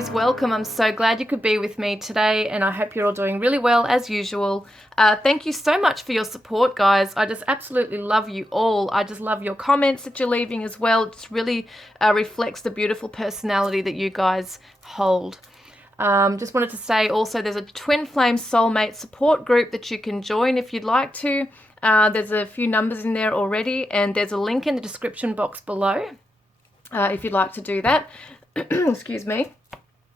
yous, welcome. I'm so glad you could be with me today, and I hope you're all doing really well as usual. Thank you so much for your support, guys. I just absolutely love you all. I just love your comments that you're leaving as well. It just really reflects the beautiful personality that you guys hold. Just wanted to say also there's a Twin Flame Soulmate support group that you can join if you'd like to. There's a few numbers in there already, and there's a link in the description box below if you'd like to do that. Excuse me.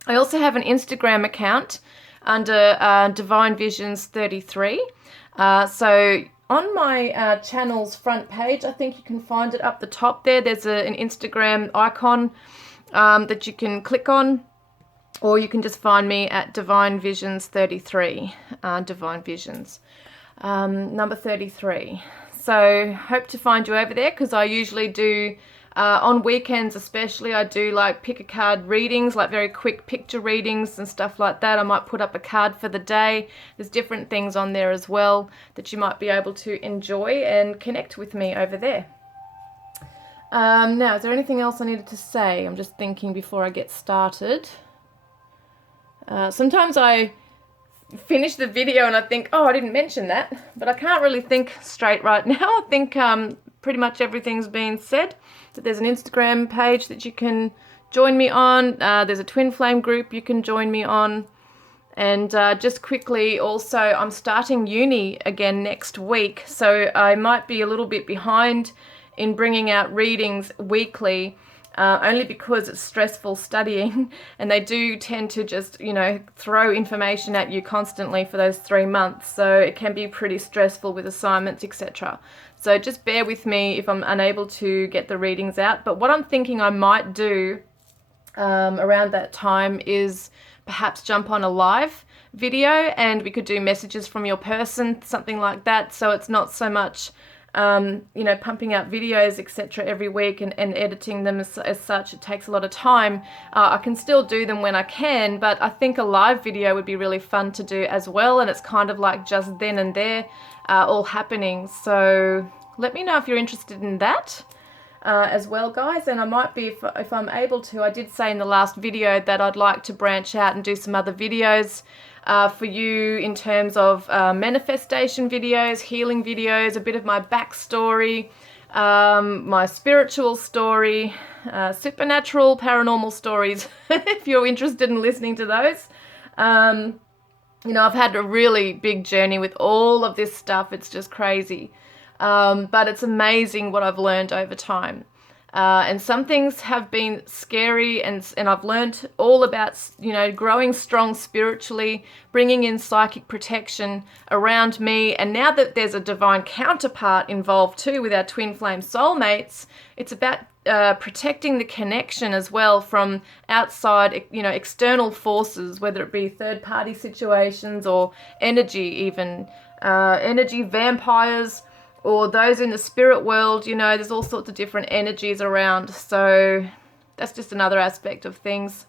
I also have an Instagram account under Divine Visions 33. So on my channel's front page, I think you can find it up the top there. There's an Instagram icon that you can click on, or you can just find me at Divine Visions 33. Divine Visions number 33. So hope to find you over there, because I usually do on weekends especially, I do like pick a card readings, like very quick picture readings and stuff like that. I might put up a card for the day. There's different things on there as well that you might be able to enjoy and connect with me over there. Now, is there anything else I needed to say? I'm just thinking before I get started. Sometimes I finish the video and I think, oh, I didn't mention that, but I can't really think straight right now. I think pretty much everything's been said. So there's an Instagram page that you can join me on. There's a Twin Flame group you can join me on. And just quickly also, I'm starting uni again next week. So I might be a little bit behind in bringing out readings weekly, only because it's stressful studying, and they do tend to just, you know, throw information at you constantly for those 3 months. So it can be pretty stressful with assignments, etc. So just bear with me if I'm unable to get the readings out. But what I'm thinking I might do around that time is perhaps jump on a live video, and we could do messages from your person, something like that. So it's not so much you know, pumping out videos, etc. every week and editing them as such. It takes a lot of time. I can still do them when I can, but I think a live video would be really fun to do as well, and it's kind of like just then and there all happening. So let me know if you're interested in that as well, guys. And I might be, if I'm able to, I did say in the last video that I'd like to branch out and do some other videos for you in terms of manifestation videos, healing videos, a bit of my backstory, my spiritual story, supernatural, paranormal stories, if you're interested in listening to those. You know, I've had a really big journey with all of this stuff. It's just crazy. But it's amazing what I've learned over time. And some things have been scary, and I've learned all about, you know, growing strong spiritually, bringing in psychic protection around me. And now that there's a divine counterpart involved too with our twin flame soulmates, it's about protecting the connection as well from outside, you know, external forces, whether it be third-party situations or energy, even energy vampires, or those in the spirit world. You know, there's all sorts of different energies around. So that's just another aspect of things.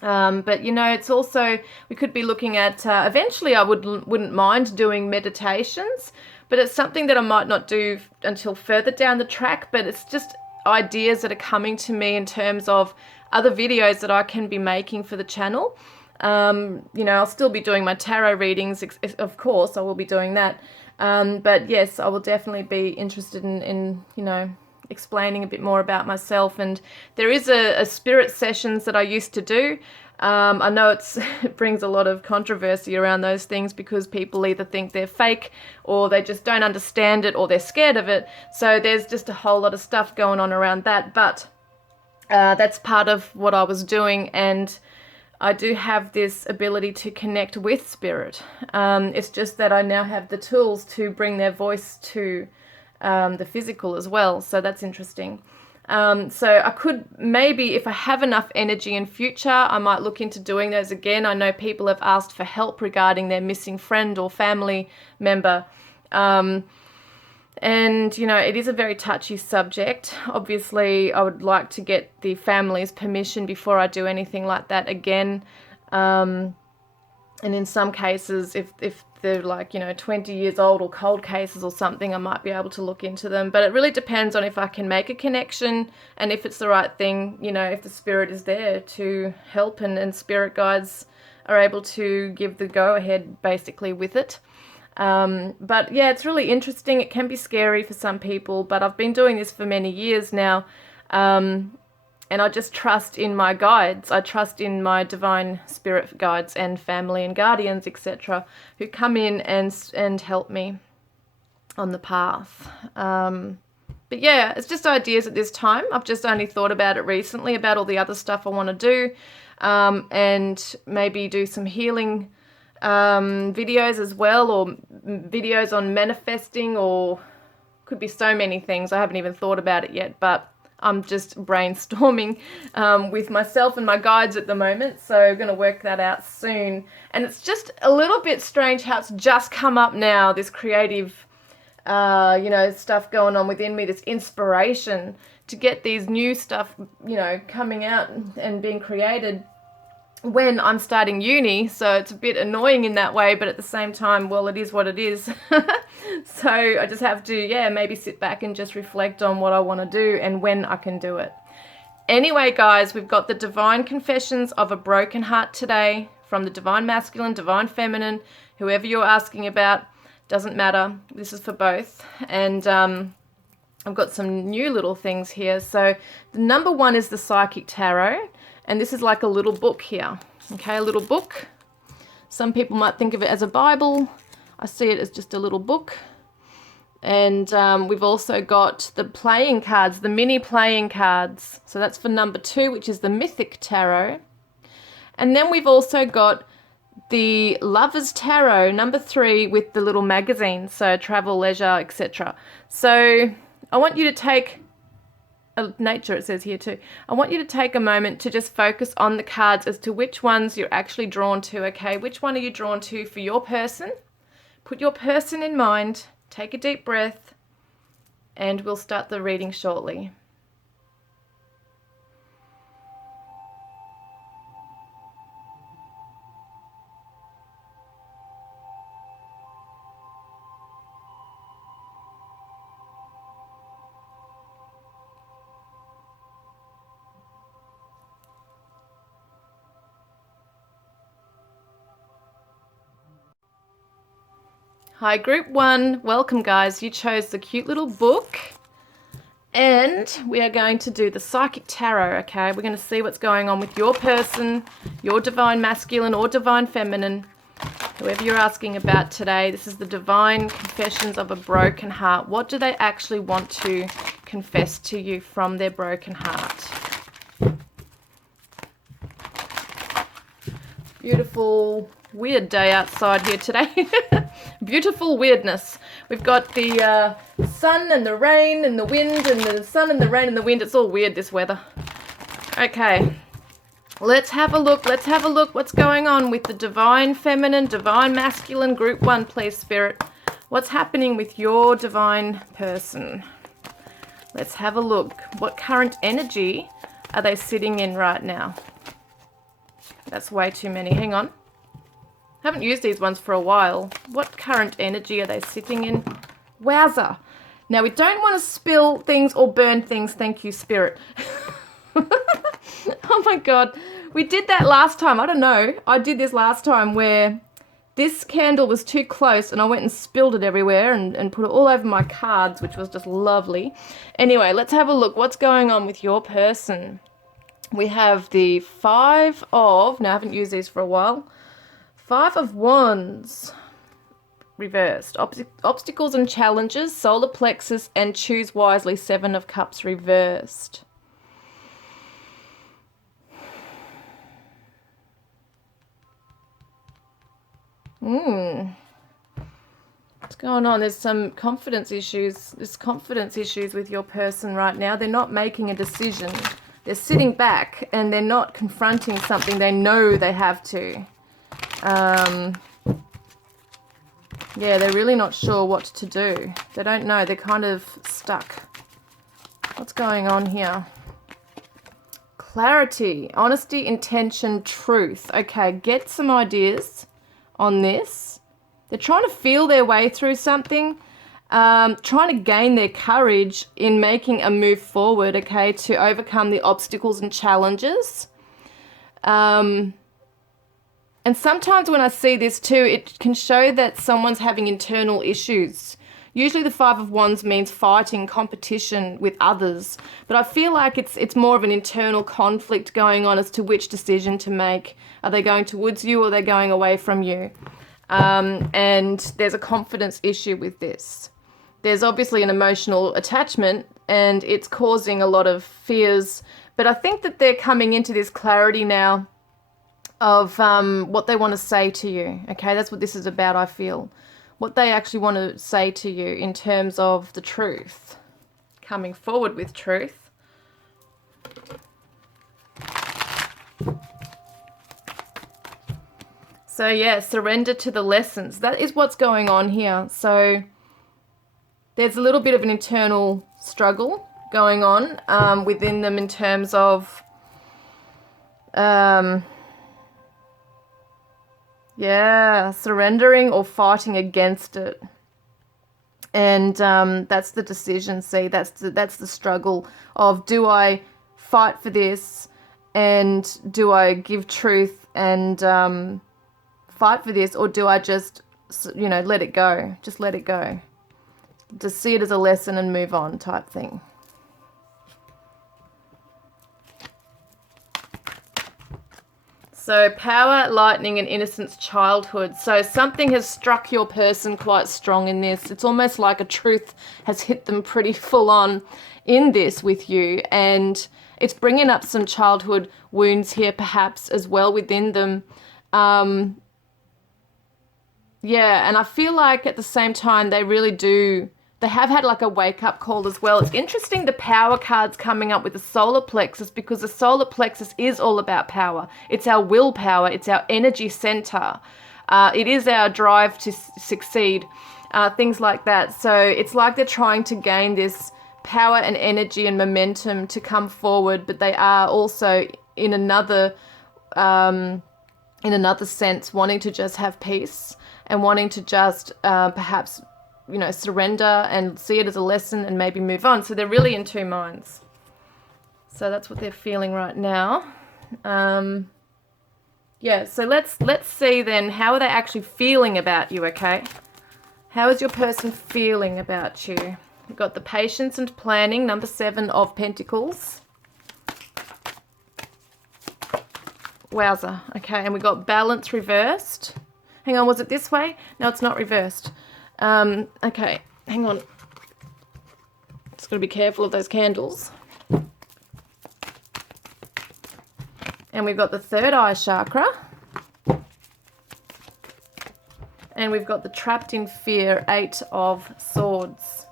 But, you know, it's also, we could be looking at, eventually I wouldn't mind doing meditations, but it's something that I might not do until further down the track. But it's just ideas that are coming to me in terms of other videos that I can be making for the channel. You know, I'll still be doing my tarot readings, of course, I will be doing that. But yes, I will definitely be interested in, you know, explaining a bit more about myself. And there is a spirit sessions that I used to do. I know it brings a lot of controversy around those things, because people either think they're fake, or they just don't understand it, or they're scared of it. So there's just a whole lot of stuff going on around that. But that's part of what I was doing, and I do have this ability to connect with spirit. It's just that I now have the tools to bring their voice to the physical as well. So that's interesting. So I could maybe, if I have enough energy in future, I might look into doing those again. I know people have asked for help regarding their missing friend or family member. And, you know, it is a very touchy subject. Obviously, I would like to get the family's permission before I do anything like that again. And And in some cases, if they're like, 20 years old or cold cases or something, I might be able to look into them. But it really depends on if I can make a connection and if it's the right thing, if the spirit is there to help, and spirit guides are able to give the go-ahead basically with it. But yeah, it's really interesting. It can be scary for some people, but I've been doing this for many years now. And I just trust in my guides. I trust in my divine spirit guides and family and guardians, etc., who come in and help me on the path. But yeah, it's just ideas at this time. I've just only thought about it recently, about all the other stuff I want to do, and maybe do some healing videos as well, or videos on manifesting, or could be so many things. I haven't even thought about it yet, but I'm just brainstorming with myself and my guides at the moment, so I'm going to work that out soon. And it's just a little bit strange how it's just come up now, this creative, stuff going on within me, this inspiration to get these new stuff, coming out and being created when I'm starting uni. So it's a bit annoying in that way, but at the same time, well, it is what it is. So I just have to, maybe sit back and just reflect on what I want to do and when I can do it. Anyway, guys, we've got the Divine Confessions of a Broken Heart today from the Divine Masculine, Divine Feminine, whoever you're asking about, doesn't matter. This is for both. And I've got some new little things here. So the number 1 is the Psychic Tarot. And this is like a little book here, okay, a little book. Some people might think of it as a Bible. I see it as just a little book. And we've also got the playing cards, the mini playing cards. So that's for number 2, which is the Mythic Tarot. And then we've also got the Lover's Tarot, number 3, with the little magazine, so travel, leisure, etc. So I want you to take... nature, it says here too. I want you to take a moment to just focus on the cards as to which ones you're actually drawn to, okay? Which one are you drawn to for your person? Put your person in mind, take a deep breath, and we'll start the reading shortly. Hi, group 1. Welcome, guys. You chose the cute little book. And we are going to do the Psychic Tarot, okay? We're going to see what's going on with your person, your Divine Masculine or Divine Feminine, whoever you're asking about today. This is the Divine Confessions of a Broken Heart. What do they actually want to confess to you from their broken heart? Beautiful, weird day outside here today. Beautiful weirdness. We've got the sun and the rain and the wind and the sun and the rain and the wind. It's all weird, this weather. Okay, let's have a look. Let's have a look what's going on with the Divine Feminine, Divine Masculine, Group 1, please, Spirit. What's happening with your divine person? Let's have a look. What current energy are they sitting in right now? That's way too many. Hang on. Haven't used these ones for a while. What current energy are they sitting in? Wowza. Now, we don't want to spill things or burn things. Thank you, Spirit. Oh my God. We did that last time. I don't know. I did this last time where this candle was too close and I went and spilled it everywhere and put it all over my cards, which was just lovely. Anyway, let's have a look. What's going on with your person? We have the 5 of... Now, I haven't used these for a while. 5 of Wands, reversed. Obstacles and challenges, solar plexus, and choose wisely, 7 of Cups, reversed. What's going on? There's some confidence issues. There's confidence issues with your person right now. They're not making a decision. They're sitting back and they're not confronting something they know they have to. Yeah, they're really not sure what to do. They don't know. They're kind of stuck. What's going on here? Clarity, honesty, intention, truth. Okay, get some ideas on this. They're trying to feel their way through something, trying to gain their courage in making a move forward, okay, to overcome the obstacles and challenges. And sometimes when I see this too, it can show that someone's having internal issues. Usually the Five of Wands means fighting, competition with others. But I feel like it's more of an internal conflict going on as to which decision to make. Are they going towards you or are they going away from you? And there's a confidence issue with this. There's obviously an emotional attachment and it's causing a lot of fears. But I think that they're coming into this clarity now of what they want to say to you. Okay, that's what this is about, I feel. What they actually want to say to you in terms of the truth. Coming forward with truth. So yeah, surrender to the lessons. That is what's going on here. So there's a little bit of an internal struggle going on within them in terms of yeah, surrendering or fighting against it. And that's the decision, see, that's the struggle of, do I fight for this and do I give truth and fight for this, or do I just, you know, let it go, just let it go, just see it as a lesson and move on type thing. So power, lightning, and innocence, childhood. So something has struck your person quite strong in this. It's almost like a truth has hit them pretty full on in this with you. And it's bringing up some childhood wounds here perhaps as well within them. Yeah, and I feel like at the same time they really do, they have had like a wake-up call as well. It's interesting the power cards coming up with the solar plexus, because the solar plexus is all about power. It's our willpower. It's our energy center. It is our drive to succeed, things like that. So it's like they're trying to gain this power and energy and momentum to come forward, but they are also in another sense wanting to just have peace and wanting to just perhaps, you know, surrender and see it as a lesson and maybe move on. So they're really in two minds. So that's what they're feeling right now. Yeah, so let's see then, how are they actually feeling about you, okay? How is your person feeling about you? We've got the patience and planning, number 7 of Pentacles. Wowza. Okay, and we got balance reversed. Hang on, was it this way? No, it's not reversed. Okay, hang on. Just got to be careful of those candles. And we've got the third eye chakra. And we've got the trapped in fear, 8 of Swords.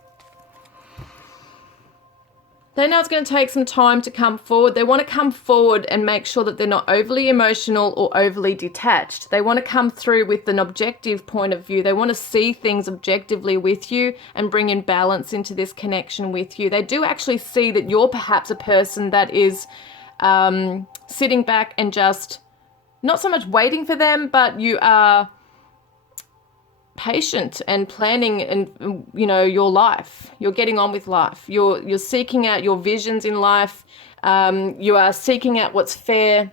They know it's going to take some time to come forward. They want to come forward and make sure that they're not overly emotional or overly detached. They want to come through with an objective point of view. They want to see things objectively with you and bring in balance into this connection with you. They do actually see that you're perhaps a person that is sitting back and just not so much waiting for them, but you are patient and planning and, you know, your life. You're getting on with life. You're seeking out your visions in life. You are seeking out what's fair.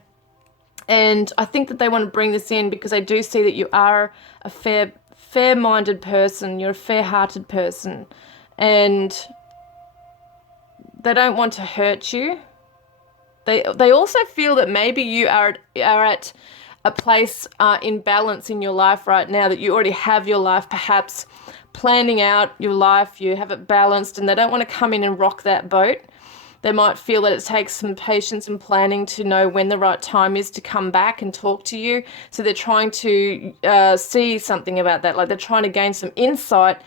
And I think that they want to bring this in because they do see that you are a fair-minded person. You're a fair-hearted person. And they don't want to hurt you. They also feel that maybe you are at a place in balance in your life right now, that you already have your life perhaps planning out your life, you have it balanced, and they don't want to come in and rock that boat. They might feel that it takes some patience and planning to know when the right time is to come back and talk to you. So they're trying to see something about that, like they're trying to gain some insight,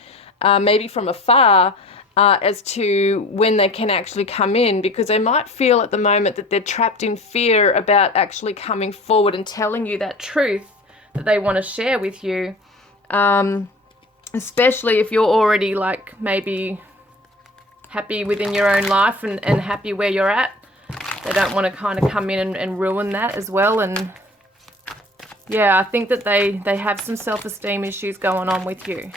maybe from afar, as to when they can actually come in, because they might feel at the moment that they're trapped in fear about actually coming forward and telling you that truth that they want to share with you, especially if you're already like maybe happy within your own life and happy where you're at. They don't want to kind of come in and ruin that as well. And Yeah, I think that they have some self-esteem issues going on with you.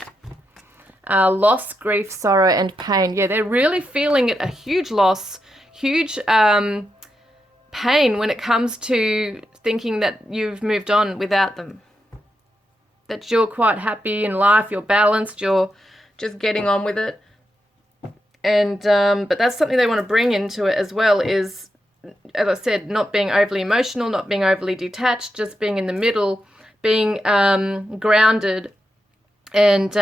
Loss, grief, sorrow, and pain. Yeah, they're really feeling it, a huge loss, huge pain when it comes to thinking that you've moved on without them. That you're quite happy in life, you're balanced, you're just getting on with it. And but that's something they want to bring into it as well, is, as I said, not being overly emotional, not being overly detached, just being in the middle, being grounded and,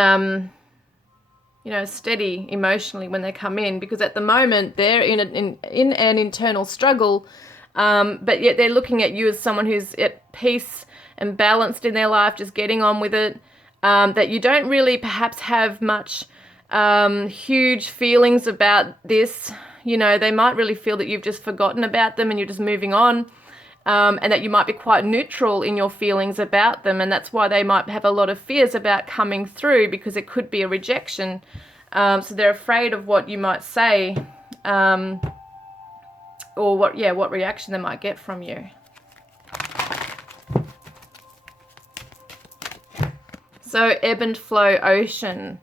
you know, steady emotionally when they come in, because at the moment they're in an internal struggle, but yet they're looking at you as someone who's at peace and balanced in their life, just getting on with it, that you don't really perhaps have much huge feelings about this. You know, they might really feel that you've just forgotten about them and you're just moving on, and that you might be quite neutral in your feelings about them, and that's why they might have a lot of fears about coming through, because it could be a rejection. So they're afraid of what you might say, or what reaction they might get from you. So ebb and flow ocean.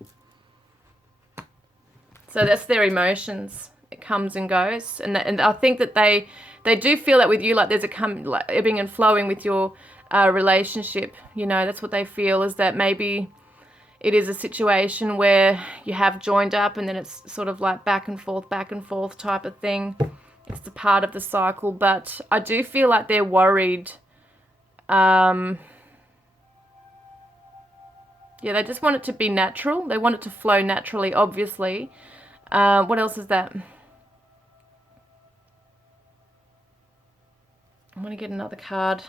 So that's their emotions. It comes and goes. And I think that they do feel that with you, like there's like ebbing and flowing with your relationship. You know, that's what they feel, is that maybe it is a situation where you have joined up and then it's sort of like back and forth type of thing. It's a part of the cycle. But I do feel like they're worried. Yeah, they just want it to be natural. They want it to flow naturally, obviously. What else is that? I'm going to get another card.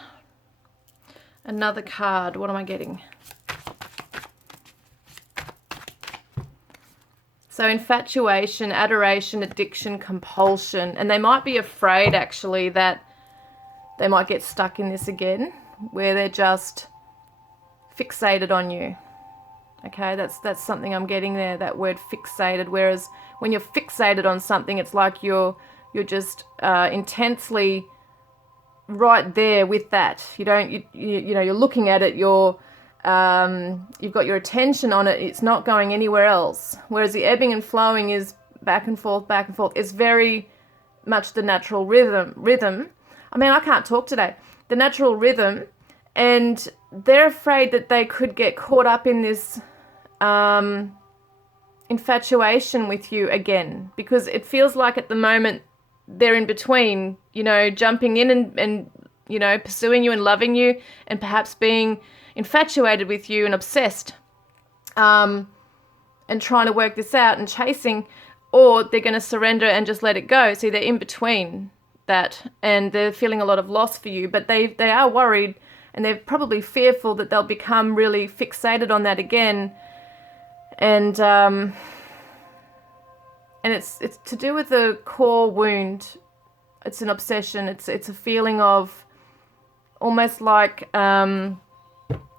Another card. What am I getting? So infatuation, adoration, addiction, compulsion. And they might be afraid, actually, that they might get stuck in this again, where they're just fixated on you. Okay, that's something I'm getting there, that word fixated. Whereas when you're fixated on something, it's like you're just intensely right there with that. You know, you're looking at it, you've got your attention on it, it's not going anywhere else. Whereas the ebbing and flowing is back and forth. It's very much the natural rhythm. I mean, I can't talk today. The natural rhythm, and they're afraid that they could get caught up in this infatuation with you again, because it feels like at the moment they're in between, you know, jumping in and you know, pursuing you and loving you, and perhaps being infatuated with you and obsessed, and trying to work this out and chasing, or they're going to surrender and just let it go. See, they're in between that, and they're feeling a lot of loss for you, but they are worried, and they're probably fearful that they'll become really fixated on that again. And it's to do with the core wound. It's an obsession. It's a feeling of almost like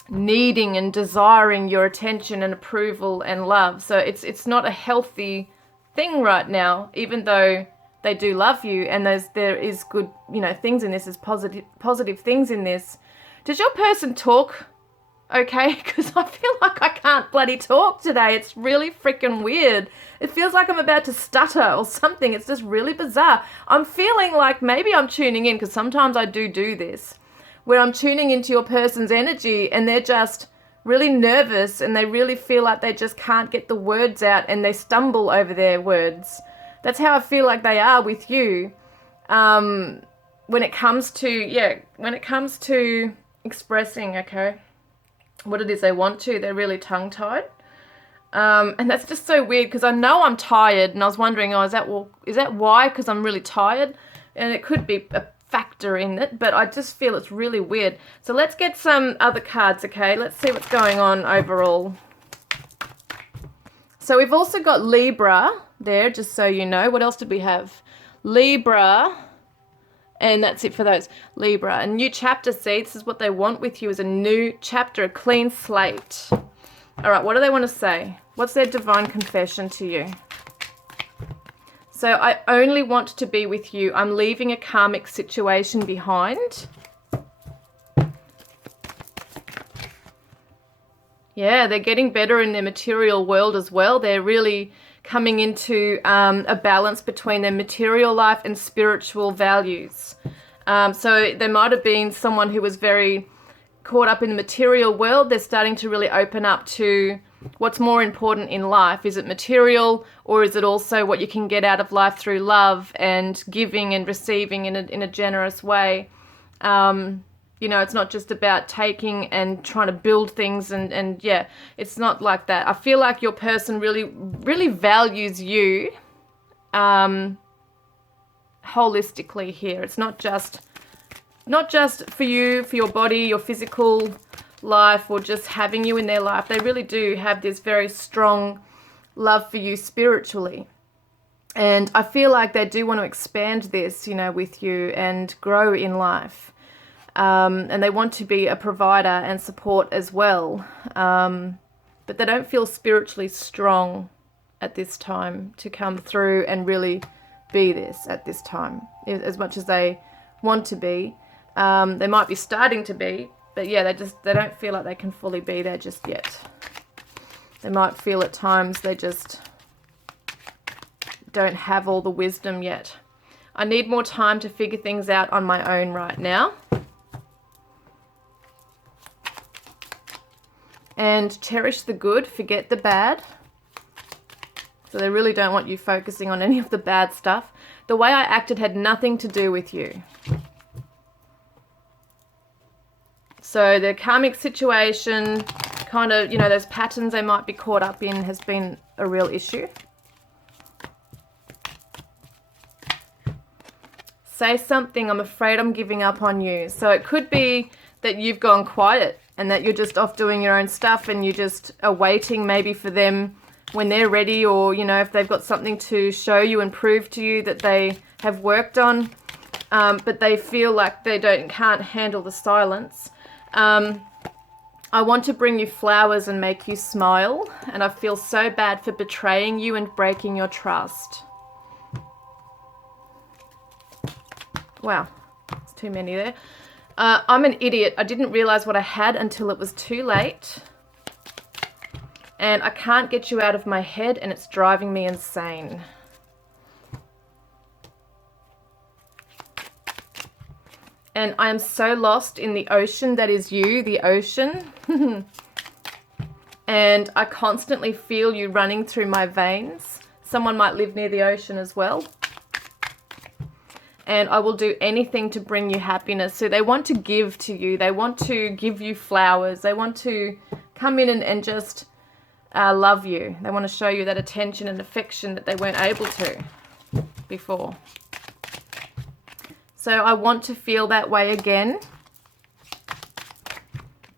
needing and desiring your attention and approval and love. So it's not a healthy thing right now, even though they do love you, and there is good, you know, things in this, is positive things in this. Does your person talk okay? Because I feel like I can't bloody talk today. It's really freaking weird. It feels like I'm about to stutter or something. It's just really bizarre. I'm feeling like maybe I'm tuning in, because sometimes I do this, where I'm tuning into your person's energy and they're just really nervous and they really feel like they just can't get the words out and they stumble over their words. That's how I feel like they are with you. When it comes to expressing, okay, what it is they want to, they're really tongue-tied. And that's just so weird, because I know I'm tired, and I was wondering, is that why? Because I'm really tired? And it could be a factor in it, but I just feel it's really weird. So let's get some other cards, okay? Let's see what's going on overall. So we've also got Libra there, just so you know. What else did we have? Libra. And that's it for those. Libra, a new chapter. See, this is what they want with you, is a new chapter, a clean slate. All right, what do they want to say? What's their divine confession to you? So I only want to be with you. I'm leaving a karmic situation behind. Yeah, they're getting better in their material world as well. They're really coming into a balance between their material life and spiritual values. So there might have been someone who was very caught up in the material world. They're starting to really open up to what's more important in life. Is it material, or is it also what you can get out of life through love and giving and receiving in a generous way? You know, it's not just about taking and trying to build things and yeah, it's not like that. I feel like your person really values you holistically here. It's not just for you, for your body, your physical life, or just having you in their life. They really do have this very strong love for you spiritually. And I feel like they do want to expand this, you know, with you and grow in life. And they want to be a provider and support as well. But they don't feel spiritually strong at this time to come through and really be this at this time, as much as they want to be. They might be starting to be, but yeah, they don't feel like they can fully be there just yet. They might feel at times they just don't have all the wisdom yet. I need more time to figure things out on my own right now. And cherish the good, forget the bad. So they really don't want you focusing on any of the bad stuff. The way I acted had nothing to do with you. So the karmic situation, kind of, you know, those patterns they might be caught up in has been a real issue. Say something, I'm afraid I'm giving up on you. So it could be that you've gone quiet and that you're just off doing your own stuff and you just are waiting maybe for them when they're ready, or, you know, if they've got something to show you and prove to you that they have worked on, but they feel like they can't handle the silence. I want to bring you flowers and make you smile, and I feel so bad for betraying you and breaking your trust. Wow, it's too many there. I'm an idiot. I didn't realize what I had until it was too late. And I can't get you out of my head, and it's driving me insane. And I am so lost in the ocean that is you, the ocean. And I constantly feel you running through my veins. Someone might live near the ocean as well. And I will do anything to bring you happiness. So they want to give to you. They want to give you flowers. They want to come in and just love you. They want to show you that attention and affection that they weren't able to before. So I want to feel that way again.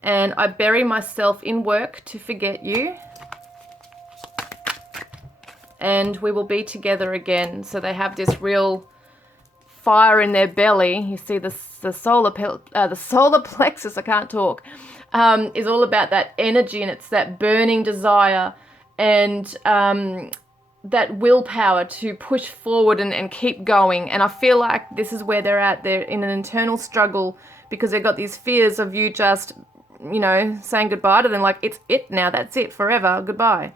And I bury myself in work to forget you. And we will be together again. So they have this real fire in their belly. You see the solar plexus, I can't talk, is all about that energy, and it's that burning desire and that willpower to push forward and keep going. And I feel like this is where they're at. They're in an internal struggle because they've got these fears of you just, you know, saying goodbye to them. Like, it's it now, that's it, forever, goodbye.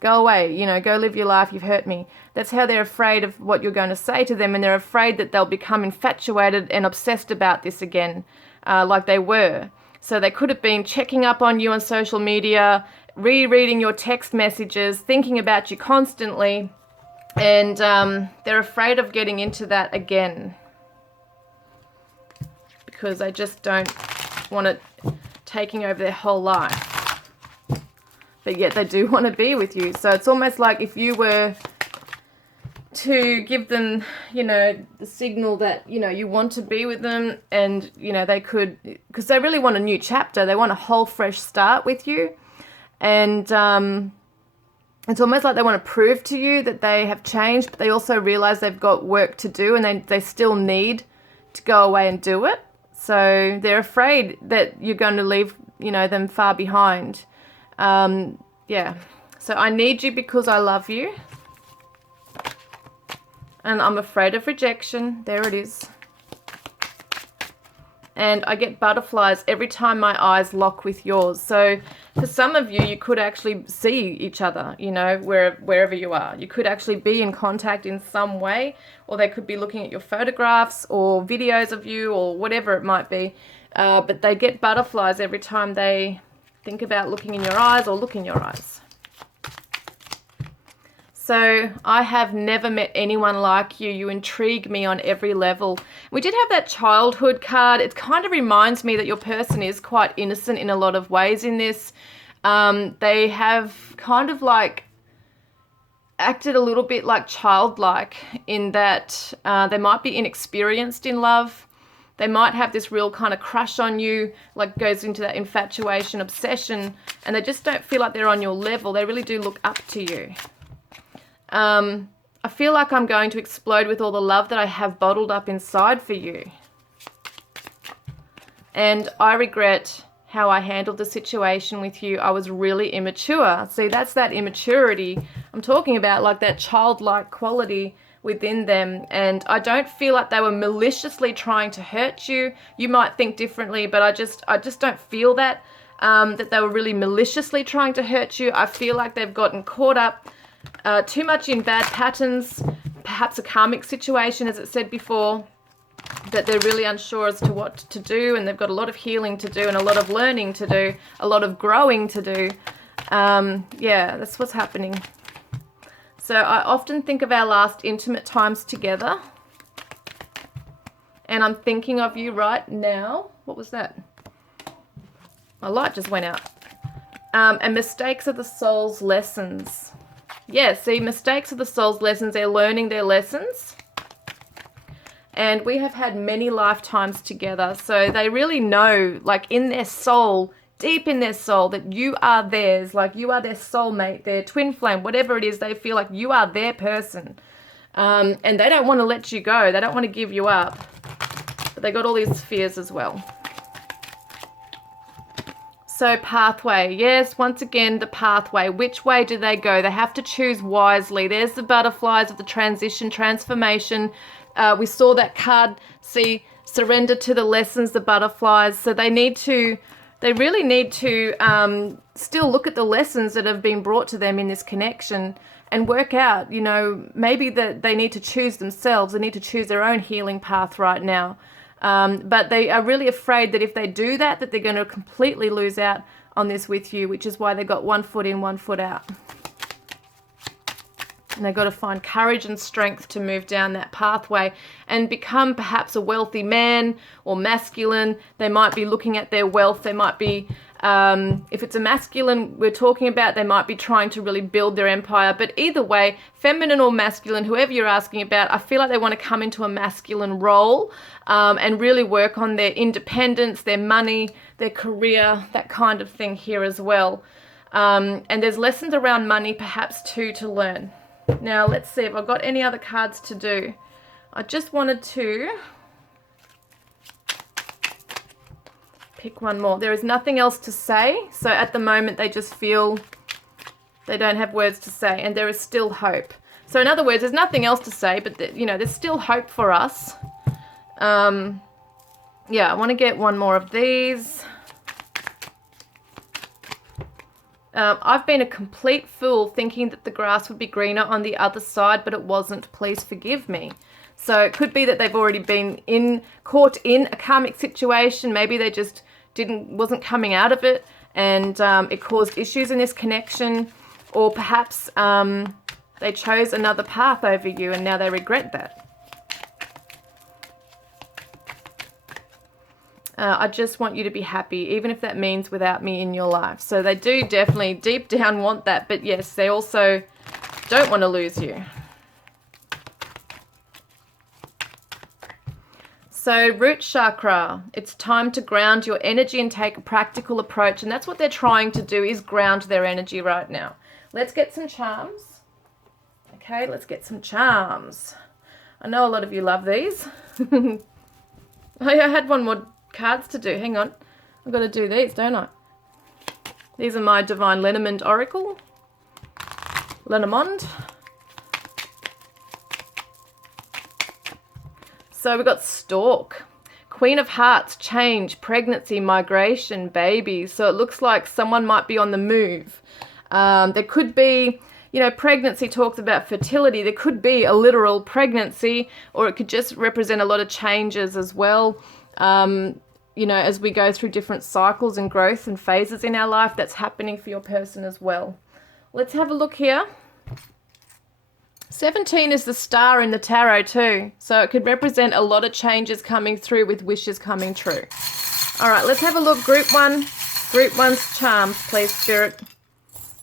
Go away, you know, go live your life, you've hurt me. That's how they're afraid of what you're going to say to them, and they're afraid that they'll become infatuated and obsessed about this again, like they were. So they could have been checking up on you on social media, rereading your text messages, thinking about you constantly, and they're afraid of getting into that again because they just don't want it taking over their whole life. But yet they do want to be with you. So it's almost like if you were to give them, you know, the signal that, you know, you want to be with them, and, you know, they could, because they really want a new chapter. They want a whole fresh start with you. And it's almost like they want to prove to you that they have changed, but they also realize they've got work to do, and they still need to go away and do it. So they're afraid that you're going to leave, you know, them far behind. Yeah, so I need you because I love you, and I'm afraid of rejection. There it is. And I get butterflies every time my eyes lock with yours. So for some of you, you could actually see each other, you know, wherever you are. You could actually be in contact in some way, or they could be looking at your photographs or videos of you or whatever it might be. But they get butterflies every time they think about looking in your eyes or look in your eyes. So I have never met anyone like you. You intrigue me on every level. We did have that childhood card. It kind of reminds me that your person is quite innocent in a lot of ways in this. They have kind of like acted a little bit like childlike in that they might be inexperienced in love. They might have this real kind of crush on you, like goes into that infatuation, obsession, and they just don't feel like they're on your level. They really do look up to you. I feel like I'm going to explode with all the love that I have bottled up inside for you. And I regret how I handled the situation with you. I was really immature. See, that's that immaturity I'm talking about, like that childlike quality within them. And I don't feel like they were maliciously trying to hurt you. You might think differently, but I just don't feel that, that they were really maliciously trying to hurt you. I feel like they've gotten caught up too much in bad patterns, perhaps a karmic situation, as it said before, that they're really unsure as to what to do, and they've got a lot of healing to do and a lot of learning to do, a lot of growing to do. Yeah, that's what's happening. So I often think of our last intimate times together, and I'm thinking of you right now. What was that? My light just went out. And mistakes are the soul's lessons. Yeah, see, mistakes are the soul's lessons. They're learning their lessons. And we have had many lifetimes together. So they really know, like in their soul, deep in their soul, that you are theirs. Like you are their soulmate, their twin flame, whatever it is. They feel like you are their person. And they don't want to let you go. They don't want to give you up. But they got all these fears as well. So pathway, yes, once again, the pathway. Which way do they go? They have to choose wisely. There's the butterflies of the transition, transformation. We saw that card, see, surrender to the lessons, the butterflies. So they really need to still look at the lessons that have been brought to them in this connection and work out, you know, maybe that they need to choose themselves. They need to choose their own healing path right now. But they are really afraid that if they do that, that they're going to completely lose out on this with you, which is why they got 1 foot in, 1 foot out. And they've got to find courage and strength to move down that pathway and become perhaps a wealthy man or masculine. They might be looking at their wealth. They might be, if it's a masculine we're talking about, they might be trying to really build their empire. But either way, feminine or masculine, whoever you're asking about, I feel like they want to come into a masculine role and really work on their independence, their money, their career, that kind of thing here as well. And there's lessons around money perhaps too to learn. Now, let's see if I've got any other cards to do. I just wanted to pick one more. There is nothing else to say. So at the moment, they just feel they don't have words to say, and there is still hope. So in other words, there's nothing else to say, but you know, there's still hope for us. Yeah, I want to get one more of these. I've been a complete fool thinking that the grass would be greener on the other side, but it wasn't. Please forgive me. So it could be that they've already been caught in a karmic situation. Maybe they just wasn't coming out of it, and it caused issues in this connection, or perhaps they chose another path over you and now they regret that. I just want you to be happy, even if that means without me in your life. So they do definitely deep down want that, but yes, they also don't want to lose you. So root chakra, it's time to ground your energy and take a practical approach. And that's what they're trying to do, is ground their energy right now. Let's get some charms. Okay, let's get some charms. I know a lot of you love these. I had one more cards to do. Hang on. I've got to do these, don't I? These are my Divine Lenormand Oracle. Lenormand. So we've got Stork. Queen of Hearts, change, pregnancy, migration, babies. So it looks like someone might be on the move. There could be, you know, pregnancy talks about fertility. There could be a literal pregnancy, or it could just represent a lot of changes as well. You know, as we go through different cycles and growth and phases in our life, that's happening for your person as well. Let's have a look here. 17 is the star in the tarot too. So it could represent a lot of changes coming through with wishes coming true. All right, let's have a look. Group 1. Group 1's charms, please, Spirit.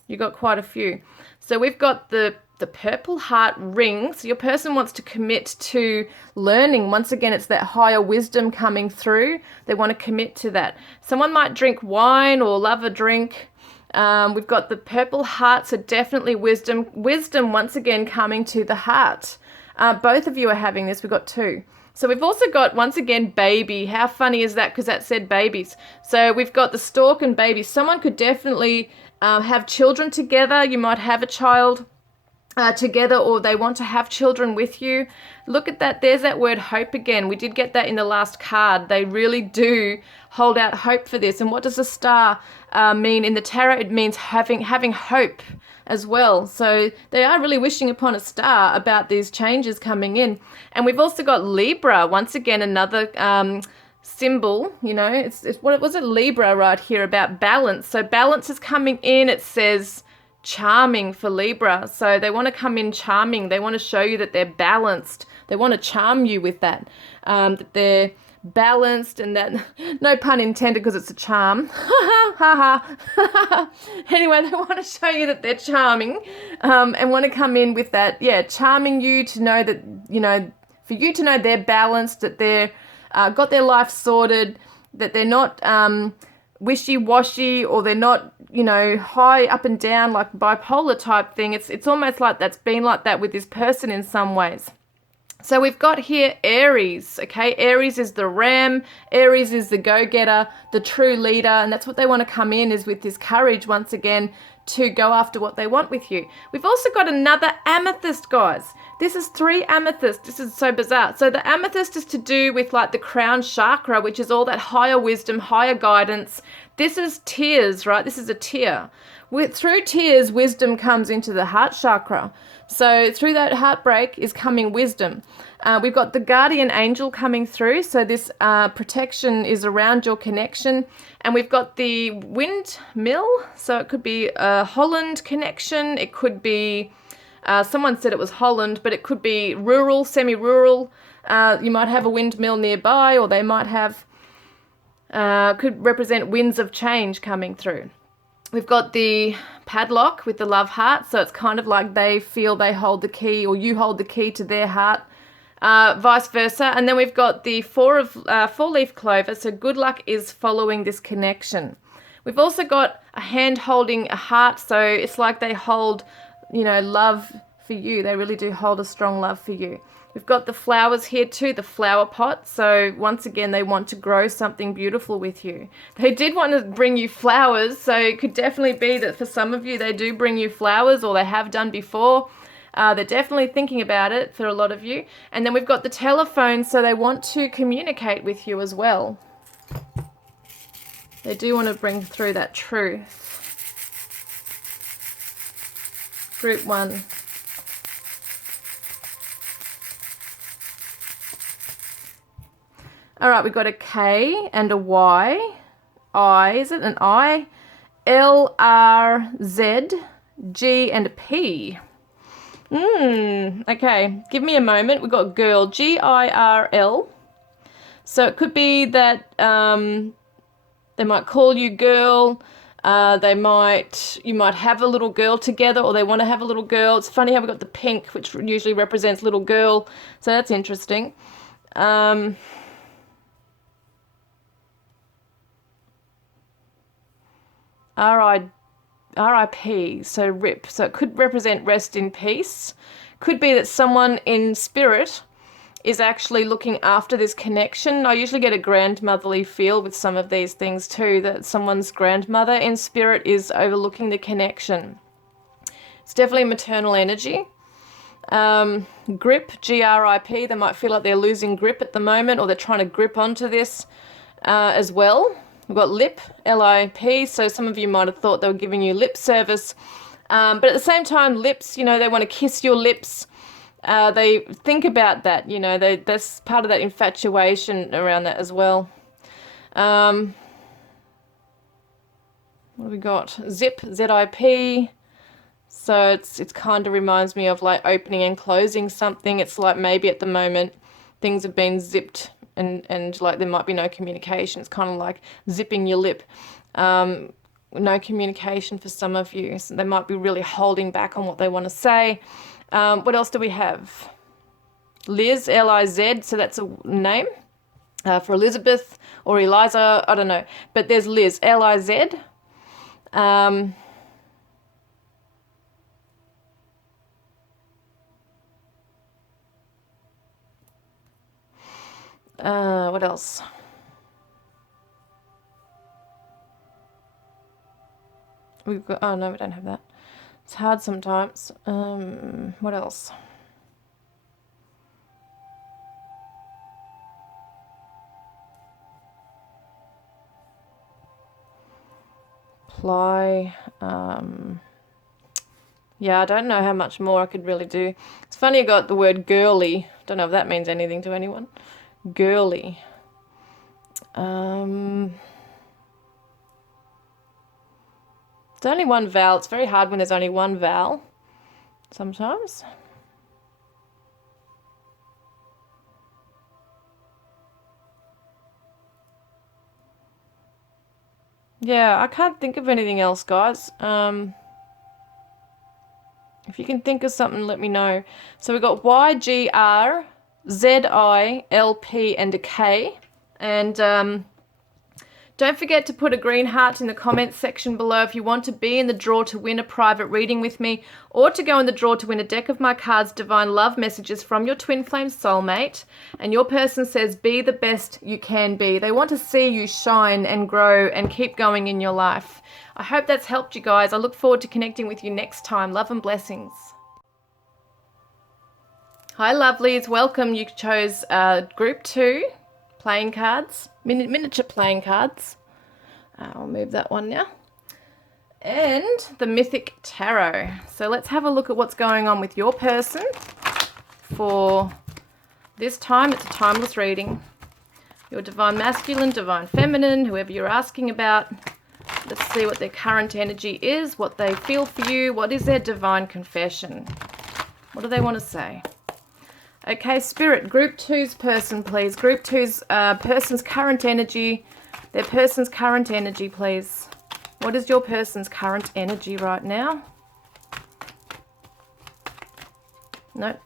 You got quite a few. So we've got the purple heart ring. So your person wants to commit to learning. Once again, it's that higher wisdom coming through. They want to commit to that. Someone might drink wine or love a drink. We've got the purple heart, so definitely wisdom. Wisdom, once again, coming to the heart. Both of you are having this. We've got 2. So we've also got, once again, baby. How funny is that? Because that said babies. So we've got the stork and baby. Someone could definitely have children together. You might have a child together, or they want to have children with you. Look at that. There's that word hope again. We did get that in the last card. They really do hold out hope for this. And what does the star mean in the tarot? It means having hope as well. So they are really wishing upon a star about these changes coming in. And we've also got Libra. Once again, another symbol, you know, it's what was it, Libra right here, about balance. So balance is coming in. It says charming for Libra. So they want to come in charming. They want to show you that they're balanced. They want to charm you with that, that they're balanced, and that, no pun intended because it's a charm. Anyway, they want to show you that they're charming, and want to come in with that, yeah, charming you to know that, you know, for you to know they're balanced, that they're got their life sorted, that they're not wishy-washy, or they're not, you know, high up and down like bipolar type thing. It's almost like that's been like that with this person in some ways. So we've got here Aries, okay? Aries is the ram. Aries is the go-getter, the true leader, and that's what they want to come in, is with this courage once again to go after what they want with you. We've also got another amethyst, guys. This is 3 amethysts. This is so bizarre. So the amethyst is to do with like the crown chakra, which is all that higher wisdom, higher guidance. This is tears, right? This is a tear. Through tears, wisdom comes into the heart chakra. So through that heartbreak is coming wisdom. We've got the guardian angel coming through. So this protection is around your connection. And we've got the windmill. So it could be a Holland connection. It could be, someone said it was Holland, but it could be rural, semi-rural. You might have a windmill nearby, or they might have, could represent winds of change coming through. We've got the padlock with the love heart. So it's kind of like they feel they hold the key, or you hold the key to their heart, vice versa. And then we've got the 4-leaf clover. So good luck is following this connection. We've also got a hand holding a heart. So it's like they hold, you know, love for you. They really do hold a strong love for you. We've got the flowers here too, the flower pot. So once again, they want to grow something beautiful with you. They did want to bring you flowers. So it could definitely be that for some of you, they do bring you flowers, or they have done before. They're definitely thinking about it for a lot of you. And then we've got the telephone. So they want to communicate with you as well. They do want to bring through that truth. Group 1. All right, we've got a K and a Y. I, is it an I? L, R, Z, G, and a P. Okay, give me a moment. We've got girl, G-I-R-L. So it could be that they might call you girl. You might have a little girl together, or they want to have a little girl. It's funny how we got the pink, which usually represents little girl. So that's interesting. R.I.P. So RIP. So it could represent rest in peace. Could be that someone in spirit is actually looking after this connection. I usually get a grandmotherly feel with some of these things too, that someone's grandmother in spirit is overlooking the connection. It's definitely maternal energy. Grip, G-R-I-P. They might feel like they're losing grip at the moment, or they're trying to grip onto this as well. We've got lip, L-I-P. So some of you might have thought they were giving you lip service. But at the same time, lips, you know, they want to kiss your lips. They think about that, you know, that's part of that infatuation around that as well. What have we got? Zip, Z-I-P. So it's kind of reminds me of like opening and closing something. It's like maybe at the moment things have been zipped and like there might be no communication. It's kind of like zipping your lip. No communication for some of you. So they might be really holding back on what they want to say. What else do we have? Liz, L-I-Z. So that's a name for Elizabeth or Eliza. I don't know. But there's Liz, L-I-Z. What else? We've got, oh no, we don't have that. It's hard sometimes. What else? Ply. Yeah, I don't know how much more I could really do. It's funny I got the word girly. Don't know if that means anything to anyone. Girly. It's only one vowel. It's very hard when there's only one vowel sometimes. Yeah, I can't think of anything else, guys. If you can think of something, let me know. So we've got Y, G, R, Z, I, L, P, and a K. And don't forget to put a green heart in the comments section below if you want to be in the draw to win a private reading with me, or to go in the draw to win a deck of my cards, Divine Love Messages from your Twin Flame Soulmate. And your person says, be the best you can be. They want to see you shine and grow and keep going in your life. I hope that's helped you guys. I look forward to connecting with you next time. Love and blessings. Hi, lovelies. Welcome. You chose Group 2 playing cards, miniature playing cards. I'll move that one now. And the Mythic Tarot. So let's have a look at what's going on with your person for this time. It's a timeless reading. Your Divine Masculine, Divine Feminine, whoever you're asking about. Let's see what their current energy is, what they feel for you, what is their divine confession. What do they want to say? Okay, Spirit, Group 2's person, please. Group 2's person's current energy. Their person's current energy, please. What is your person's current energy right now? Nope.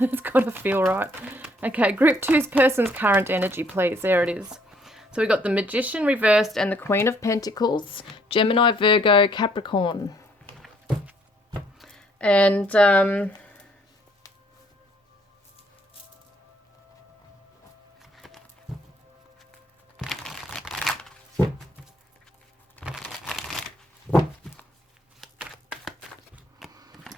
It's got to feel right. Okay, Group 2's person's current energy, please. There it is. So we got the Magician reversed and the Queen of Pentacles, Gemini, Virgo, Capricorn. And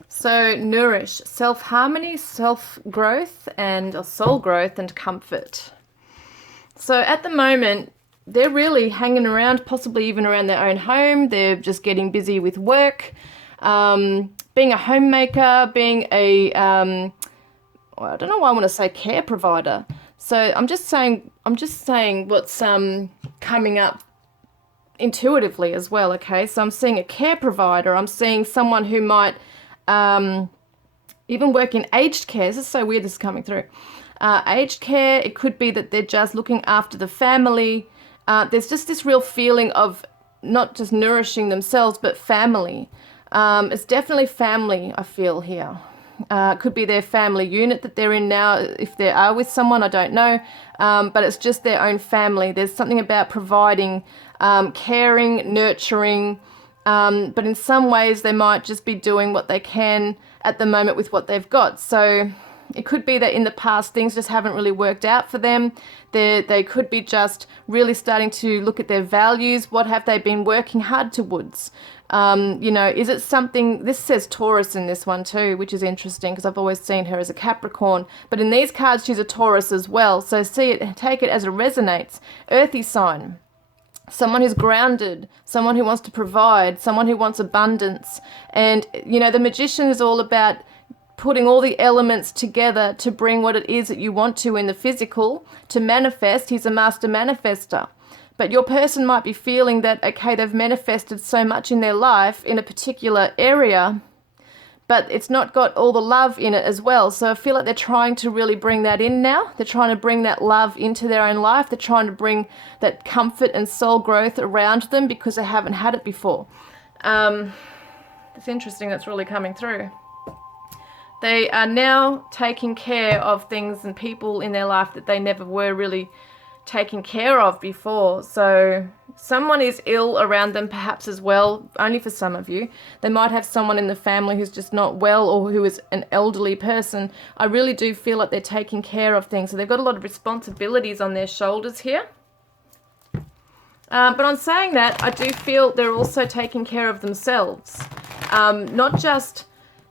so nourish, self-harmony, self-growth, and soul growth and comfort. So at the moment, they're really hanging around, possibly even around their own home. They're just getting busy with work, being a homemaker, being a, well, I don't know why I want to say care provider. So I'm just saying what's coming up intuitively as well, okay? So I'm seeing a care provider. I'm seeing someone who might even work in aged care. This is so weird this is coming through. Aged care, it could be that they're just looking after the family. There's just this real feeling of not just nourishing themselves, but family. It's definitely family, I feel here. It could be their family unit that they're in now. If they are with someone, I don't know. But it's just their own family. There's something about providing, caring, nurturing. But in some ways, they might just be doing what they can at the moment with what they've got. So it could be that in the past, things just haven't really worked out for them. They could be just really starting to look at their values. What have they been working hard towards? You know, is it something, this says Taurus in this one too, which is interesting because I've always seen her as a Capricorn, but in these cards she's a Taurus as well. So see it, take it as it resonates. Earthy sign. Someone who's grounded, someone who wants to provide, someone who wants abundance. And, you know, the Magician is all about putting all the elements together to bring what it is that you want to in the physical, to manifest. He's a master manifester. But your person might be feeling that, okay, they've manifested so much in their life in a particular area, but it's not got all the love in it as well. So I feel like they're trying to really bring that in now. They're trying to bring that love into their own life. They're trying to bring that comfort and soul growth around them because they haven't had it before. It's interesting that's really coming through. They are now taking care of things and people in their life that they never were really taken care of before. So someone is ill around them perhaps as well, only for some of you. They might have someone in the family who's just not well or who is an elderly person. I really do feel like they're taking care of things. So they've got a lot of responsibilities on their shoulders here. But on saying that, I do feel they're also taking care of themselves.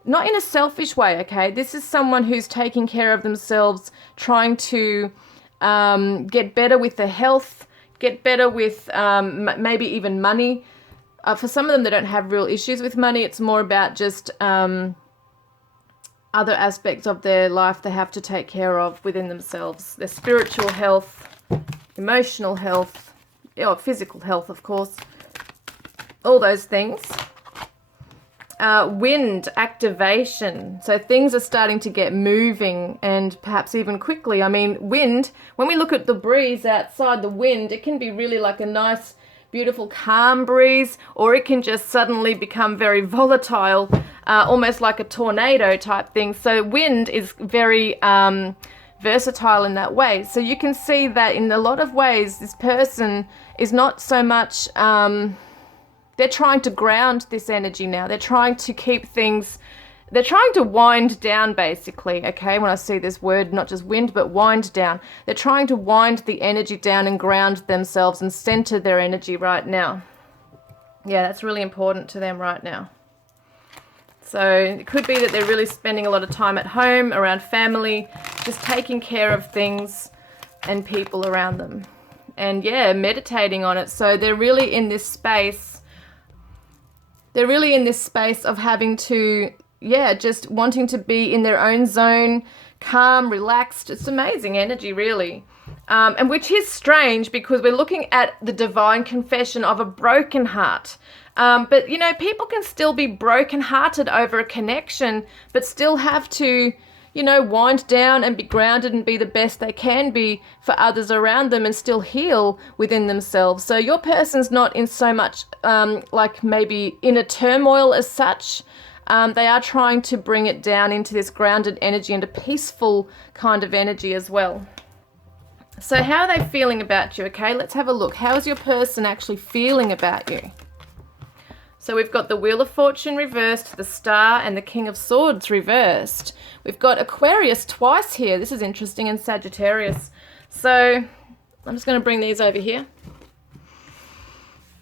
Not in a selfish way, okay? This is someone who's taking care of themselves, trying to get better with their health, get better with maybe even money. For some of them, they don't have real issues with money. It's more about just other aspects of their life they have to take care of within themselves. Their spiritual health, emotional health, physical health, of course. All those things. Wind activation. So things are starting to get moving and perhaps even quickly. I mean, wind, when we look at the breeze outside, the wind, it can be really like a nice, beautiful, calm breeze, or it can just suddenly become very volatile, almost like a tornado type thing. So wind is very versatile in that way. So you can see that in a lot of ways, this person is not so much... they're trying to ground this energy now. They're trying to keep things, they're trying to wind down basically, okay? When I see this word, not just wind, but wind down. They're trying to wind the energy down and ground themselves and center their energy right now. Yeah, that's really important to them right now. So it could be that they're really spending a lot of time at home, around family, just taking care of things and people around them. And yeah, meditating on it. So they're really in this space. They're really in this space of having to, just wanting to be in their own zone, calm, relaxed. It's amazing energy, really. And which is strange because we're looking at the divine confession of a broken heart. But, you know, people can still be broken-hearted over a connection, but still have to, you know, wind down and be grounded and be the best they can be for others around them and still heal within themselves. So your person's not in so much like maybe in a turmoil as such. They are trying to bring it down into this grounded energy and a peaceful kind of energy as well. So how are they feeling about you? Okay, let's have a look. How is your person actually feeling about you? So we've got the Wheel of Fortune reversed, the Star, and the King of Swords reversed. We've got Aquarius twice here. This is interesting, and Sagittarius. So I'm just going to bring these over here.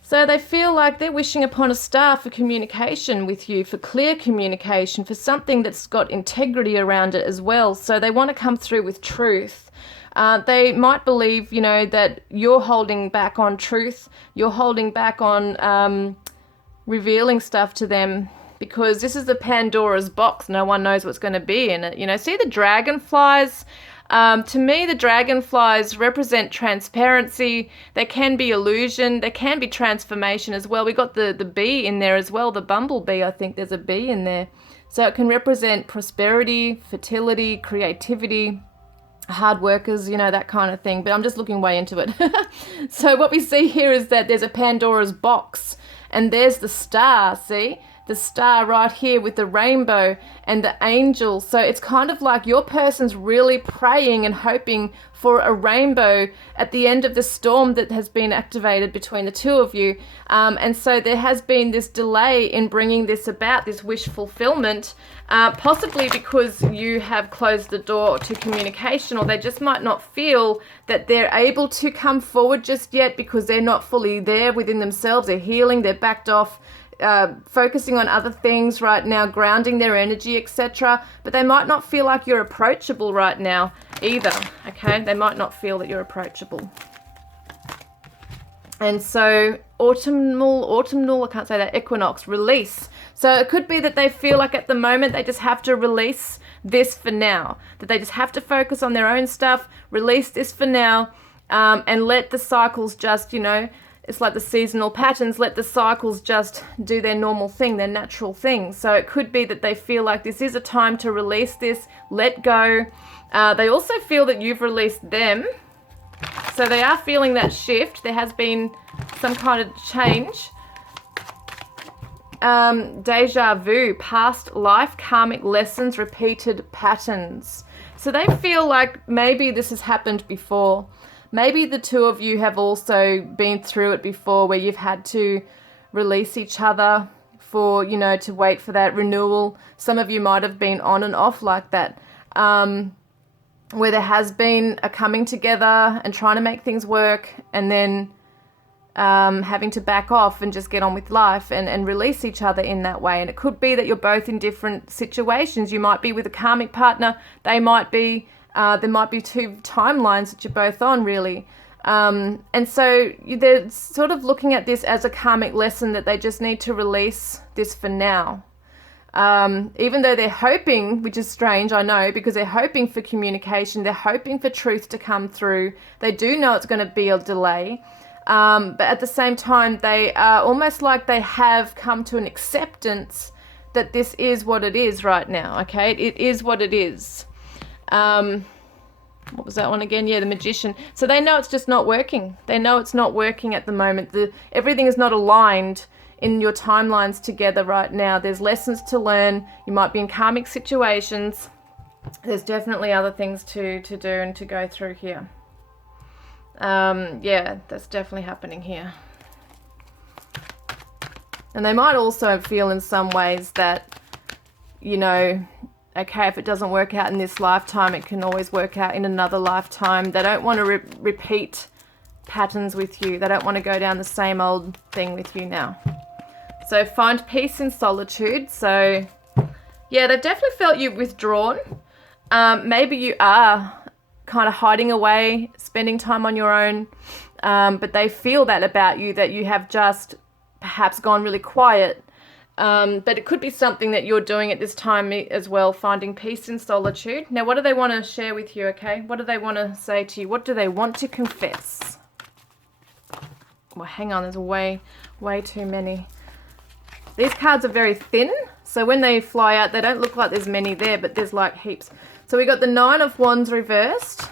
So they feel like they're wishing upon a star for communication with you, for clear communication, for something that's got integrity around it as well. So they want to come through with truth. They might believe, you know, that you're holding back on truth. You're holding back on... revealing stuff to them because this is the Pandora's box. No one knows what's going to be in it. You know, see the dragonflies? To me, the dragonflies represent transparency. They can be illusion. They can be transformation as well. We got the bee in there as well, the bumblebee. I think there's a bee in there. So it can represent prosperity, fertility, creativity, hard workers, you know, that kind of thing. But I'm just looking way into it. So what we see here is that there's a Pandora's box. And there's the star, see? The star right here with the rainbow and the angel. So it's kind of like your person's really praying and hoping for a rainbow at the end of the storm that has been activated between the two of you. And so there has been this delay in bringing this about, this wish fulfillment, possibly because you have closed the door to communication, or they just might not feel that they're able to come forward just yet because they're not fully there within themselves. They're healing, they're backed off. focusing on other things right now, grounding their energy, etc. But they might not feel like you're approachable right now either, okay? They might not feel that you're approachable. And so autumnal, I can't say that, equinox, release. So it could be that they feel like at the moment they just have to release this for now, that they just have to focus on their own stuff, release this for now, and let the cycles just, you know, it's like the seasonal patterns, let the cycles just do their normal thing, their natural thing. So it could be that they feel like this is a time to release this, let go. They also feel that you've released them. So they are feeling that shift. There has been some kind of change. Deja vu, past life, karmic lessons, repeated patterns. So they feel like maybe this has happened before. Maybe the two of you have also been through it before, where you've had to release each other for, you know, to wait for that renewal. Some of you might have been on and off like that. Where there has been a coming together and trying to make things work, and then having to back off and just get on with life and release each other in that way. And it could be that you're both in different situations. You might be with a karmic partner. They might be, there might be two timelines that you're both on, really. And so they're sort of looking at this as a karmic lesson that they just need to release this for now. Even though they're hoping, which is strange, I know, because they're hoping for communication, they're hoping for truth to come through. They do know it's going to be a delay. But at the same time, they are almost like they have come to an acceptance that this is what it is right now, okay? It is what it is. What was that one again? Yeah, the Magician. So they know it's just not working. They know it's not working at the moment. Everything is not aligned in your timelines together right now. There's lessons to learn. You might be in karmic situations. There's definitely other things to do and to go through here. Yeah, that's definitely happening here. And they might also feel in some ways that, you know, okay, if it doesn't work out in this lifetime, it can always work out in another lifetime. They don't want to repeat patterns with you. They don't want to go down the same old thing with you now. So find peace in solitude. So yeah, they've definitely felt you withdrawn. Maybe you are kind of hiding away, spending time on your own. But they feel that about you, that you have just perhaps gone really quiet. But it could be something that you're doing at this time as well, finding peace in solitude. Now, what do they want to share with you, okay? What do they want to say to you? What do they want to confess? Well, hang on, there's way too many. These cards are very thin, so when they fly out, they don't look like there's many there, but there's like heaps. So we got the Nine of Wands reversed.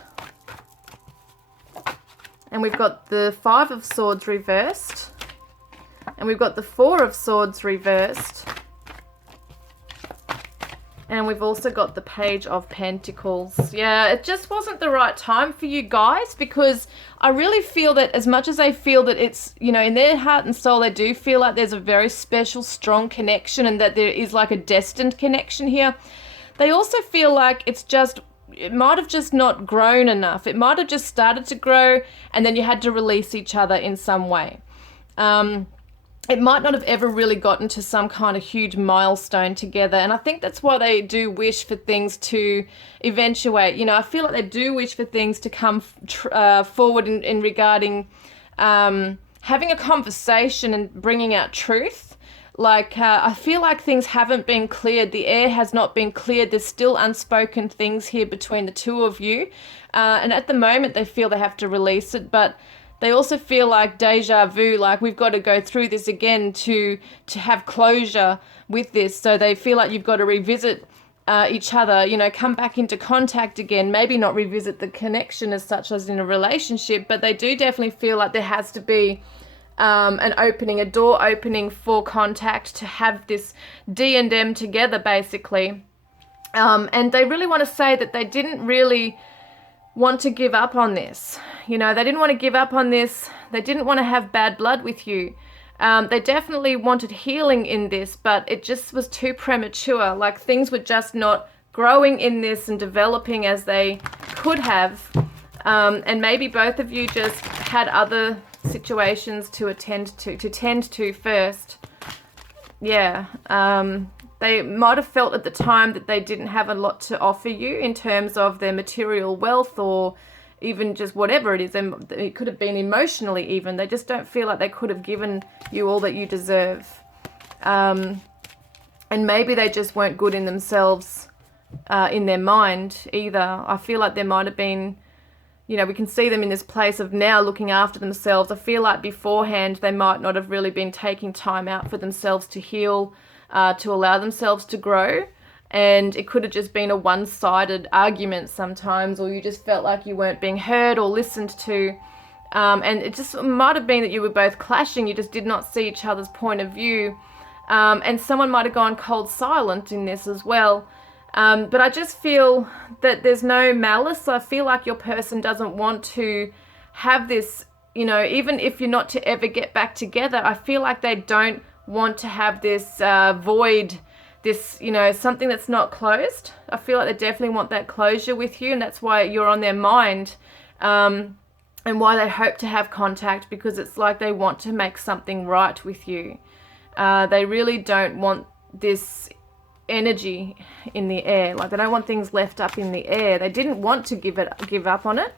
And we've got the Five of Swords reversed. And we've got the Four of Swords reversed. And we've also got the Page of Pentacles. Yeah, it just wasn't the right time for you guys, because I really feel that as much as they feel that it's, you know, in their heart and soul, they do feel like there's a very special, strong connection and that there is like a destined connection here. They also feel like it might have just not grown enough. It might have just started to grow and then you had to release each other in some way. It might not have ever really gotten to some kind of huge milestone together. And I think that's why they do wish for things to eventuate. You know, I feel like they do wish for things to come forward in regarding having a conversation and bringing out truth. Like, I feel like things haven't been cleared. The air has not been cleared. There's still unspoken things here between the two of you. And at the moment, they feel they have to release it. But they also feel like deja vu, like we've got to go through this again to have closure with this. So they feel like you've got to revisit each other, you know, come back into contact again, maybe not revisit the connection as such as in a relationship, but they do definitely feel like there has to be an opening, a door opening for contact to have this D&M together, basically. And they really want to say that they didn't really want to give up on this. You know, they didn't want to give up on this. They didn't want to have bad blood with you. They definitely wanted healing in this, but it just was too premature. Like things were just not growing in this and developing as they could have. And maybe both of you just had other situations to tend to first. yeah, they might have felt at the time that they didn't have a lot to offer you in terms of their material wealth, or even just whatever it is. It could have been emotionally even. They just don't feel like they could have given you all that you deserve. And maybe they just weren't good in themselves, in their mind either. I feel like there might have been, you know, we can see them in this place of now looking after themselves. I feel like beforehand they might not have really been taking time out for themselves to heal, to allow themselves to grow. And it could have just been a one-sided argument sometimes, or you just felt like you weren't being heard or listened to. And it just might have been that you were both clashing. You just did not see each other's point of view. And someone might have gone cold silent in this as well. But I just feel that there's no malice. I feel like your person doesn't want to have this, you know, even if you're not to ever get back together, I feel like they don't want to have this void, this, you know, something that's not closed. I feel like they definitely want that closure with you, and that's why you're on their mind, and why they hope to have contact, because it's like they want to make something right with you. They really don't want this energy in the air. Like, they don't want things left up in the air. They didn't want to give up on it.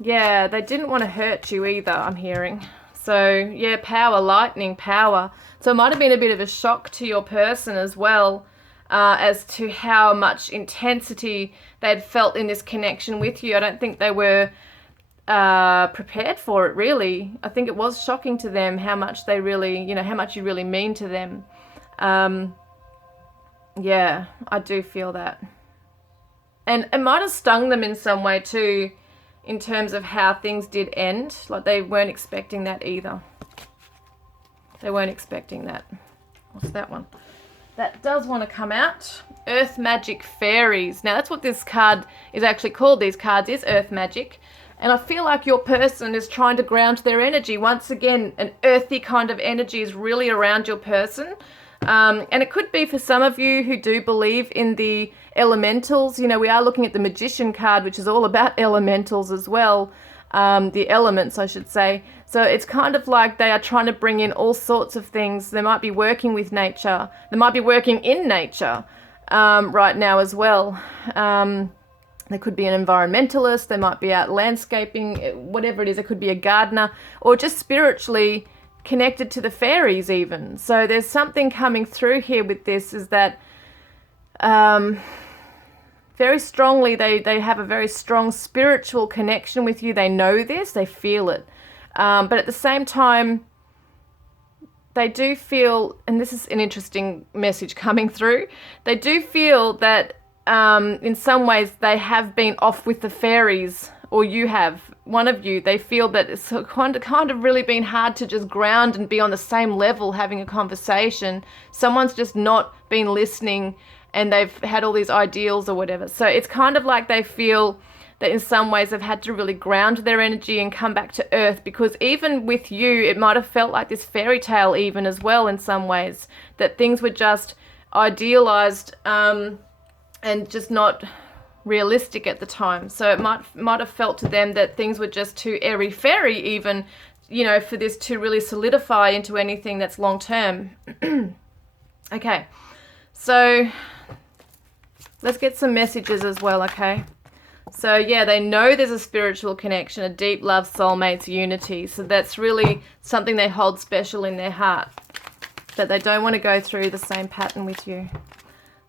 Yeah, they didn't want to hurt you either, I'm hearing. So yeah, power, lightning, power. So it might have been a bit of a shock to your person as well, as to how much intensity they'd felt in this connection with you. I don't think they were prepared for it, really. I think it was shocking to them how much they really, you know, how much you really mean to them. Yeah, I do feel that. And it might have stung them in some way too, in terms of how things did end. Like, they weren't expecting that either. They weren't expecting that. What's that one? That does want to come out. Earth Magic Fairies. Now, that's what this card is actually called. These cards is Earth Magic. And I feel like your person is trying to ground their energy. Once again, an earthy kind of energy is really around your person. And it could be for some of you who do believe in the elementals. You know, we are looking at the Magician card, which is all about elementals as well. The elements, I should say. So it's kind of like they are trying to bring in all sorts of things. They might be working with nature. They might be working in nature right now as well. They could be an environmentalist. They might be out landscaping, whatever it is. It could be a gardener, or just spiritually connected to the fairies even. So there's something coming through here with this, is that very strongly they have a very strong spiritual connection with you. They know this, they feel it. But at the same time, they do feel, and this is an interesting message coming through, they do feel that in some ways they have been off with the fairies, or you have, one of you. They feel that it's kind of really been hard to just ground and be on the same level having a conversation. Someone's just not been listening, and they've had all these ideals or whatever. So it's kind of like they feel that in some ways they've had to really ground their energy and come back to earth, because even with you, it might have felt like this fairy tale even as well in some ways, that things were just idealized and just not realistic at the time. So it might have felt to them that things were just too airy-fairy even, you know, for this to really solidify into anything that's long-term. Okay, so let's get some messages as well, okay? So yeah, they know there's a spiritual connection, a deep love, soulmates, unity. So that's really something they hold special in their heart, but they don't want to go through the same pattern with you.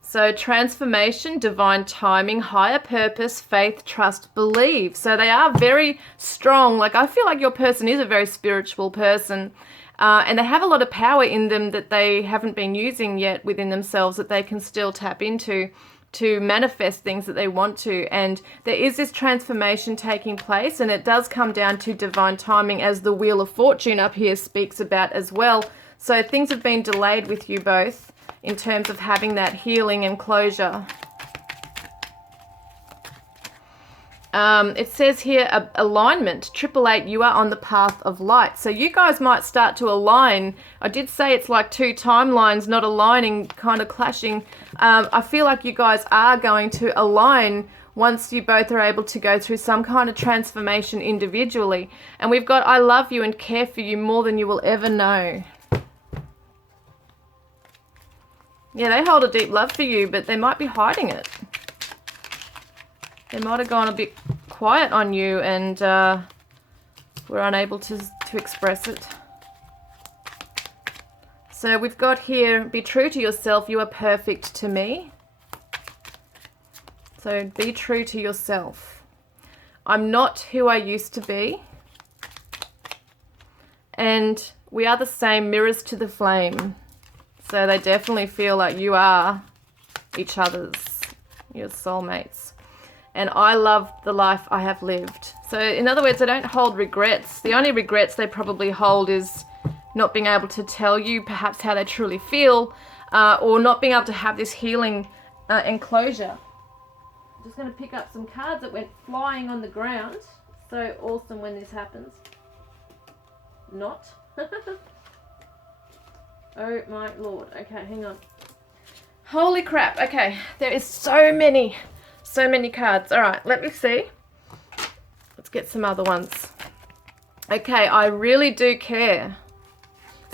So transformation, divine timing, higher purpose, faith, trust, believe. So they are very strong. Like, I feel like your person is a very spiritual person, and they have a lot of power in them that they haven't been using yet within themselves, that they can still tap into to manifest things that they want to. And there is this transformation taking place, and it does come down to divine timing, as the Wheel of Fortune up here speaks about as well. So things have been delayed with you both in terms of having that healing and closure. It says here, alignment, 888, you are on the path of light. So you guys might start to align. I did say it's like two timelines not aligning, kind of clashing. I feel like you guys are going to align once you both are able to go through some kind of transformation individually. And we've got, I love you and care for you more than you will ever know. Yeah, they hold a deep love for you, but they might be hiding it. They might have gone a bit quiet on you and were unable to express it. So we've got here, be true to yourself. You are perfect to me. So be true to yourself. I'm not who I used to be. And we are the same, mirrors to the flame. So they definitely feel like you are each other's, your soulmates. And I love the life I have lived. So in other words, they don't hold regrets. The only regrets they probably hold is not being able to tell you perhaps how they truly feel, or not being able to have this healing enclosure. I'm just going to pick up some cards that went flying on the ground. So awesome when this happens. Not. Oh my Lord. Okay, hang on. Holy crap. Okay, there is so many cards. All right, let me see. Let's get some other ones. Okay, I really do care.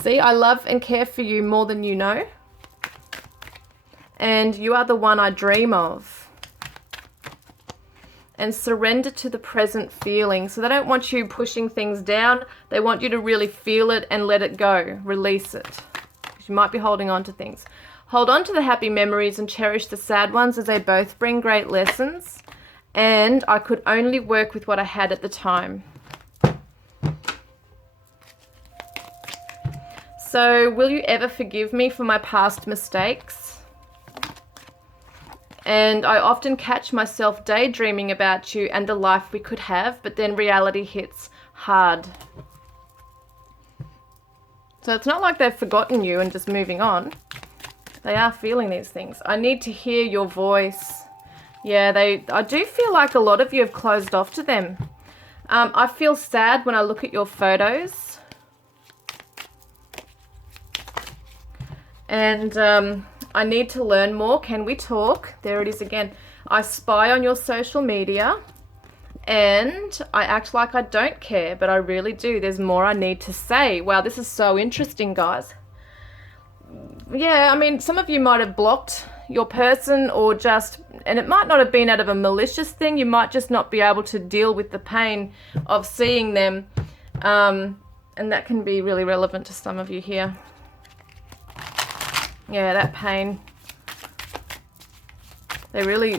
See, I love and care for you more than you know. And you are the one I dream of. And surrender to the present feeling. So they don't want you pushing things down. They want you to really feel it and let it go. Release it. Because you might be holding on to things. Hold on to the happy memories and cherish the sad ones, as they both bring great lessons. And I could only work with what I had at the time. So, will you ever forgive me for my past mistakes? And I often catch myself daydreaming about you and the life we could have, but then reality hits hard. So it's not like they've forgotten you and just moving on. They are feeling these things. I need to hear your voice. Yeah, I do feel like a lot of you have closed off to them. I feel sad when I look at your photos. And I need to learn more. Can we talk? There it is again. I spy on your social media and I act like I don't care, but I really do. There's more I need to say. Wow, this is so interesting, guys. Yeah, I mean, some of you might have blocked your person or just, and it might not have been out of a malicious thing. You might just not be able to deal with the pain of seeing them. And that can be really relevant to some of you here. Yeah, that pain. They really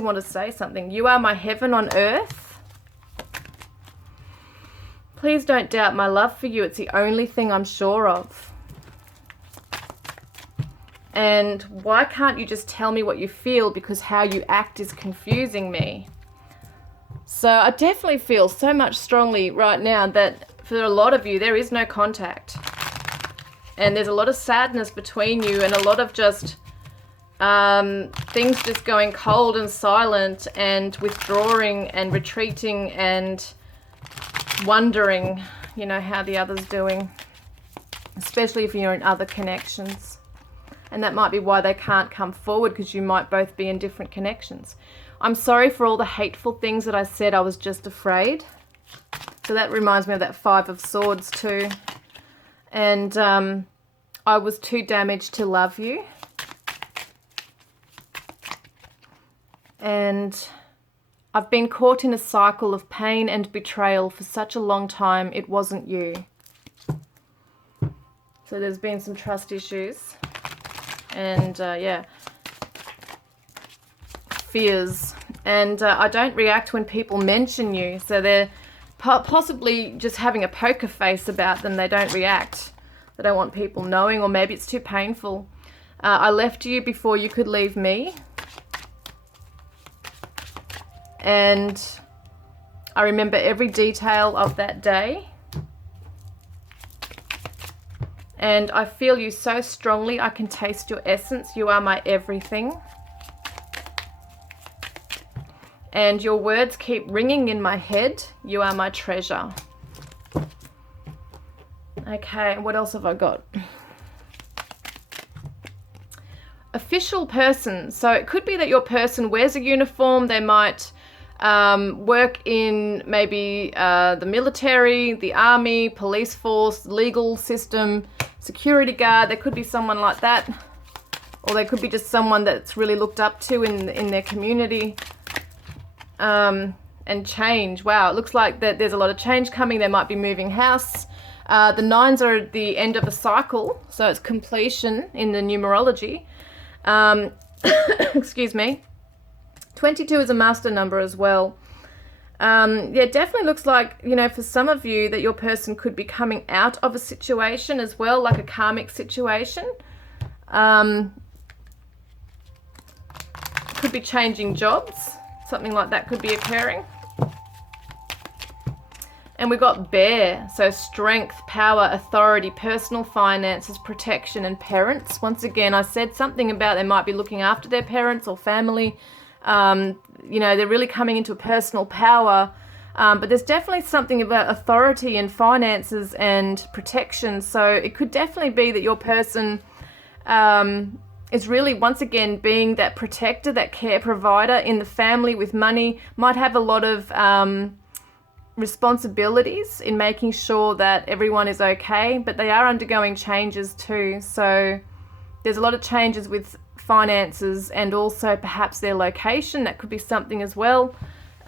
want to say something. You are my heaven on earth. Please don't doubt my love for you. It's the only thing I'm sure of. And why can't you just tell me what you feel, because how you act is confusing me. So I definitely feel so much strongly right now that for a lot of you, there is no contact. And there's a lot of sadness between you and a lot of just things just going cold and silent and withdrawing and retreating and wondering, you know, how the other's doing, especially if you're in other connections. And that might be why they can't come forward, because you might both be in different connections. I'm sorry for all the hateful things that I said. I was just afraid. So that reminds me of that Five of Swords too. And I was too damaged to love you. And I've been caught in a cycle of pain and betrayal for such a long time. It wasn't you. So there's been some trust issues. And yeah, fears. And I don't react when people mention you. So they're possibly just having a poker face about them. They don't react. They don't want people knowing, or maybe it's too painful. I left you before you could leave me. And I remember every detail of that day. And I feel you so strongly. I can taste your essence. You are my everything. And your words keep ringing in my head. You are my treasure. Okay, what else have I got? Official person. So it could be that your person wears a uniform. They might work in maybe the military, the army, police force, legal system, security guard. There could be someone like that, or they could be just someone that's really looked up to in their community. And change. Wow, it looks like that there's a lot of change coming. They might be moving house. The 9s are at the end of a cycle, so it's completion in the numerology. Excuse me. 22 is a master number as well. Yeah, definitely looks like, you know, for some of you that your person could be coming out of a situation as well, like a karmic situation. Could be changing jobs. Something like that could be occurring. And we've got bear, so strength, power, authority, personal finances, protection, and parents. Once again, I said something about they might be looking after their parents or family. You know, they're really coming into a personal power. But there's definitely something about authority and finances and protection. So it could definitely be that your person is really, once again, being that protector, that care provider in the family with money, might have a lot of responsibilities in making sure that everyone is okay, but they are undergoing changes too. So there's a lot of changes with finances and also perhaps their location. That could be something as well.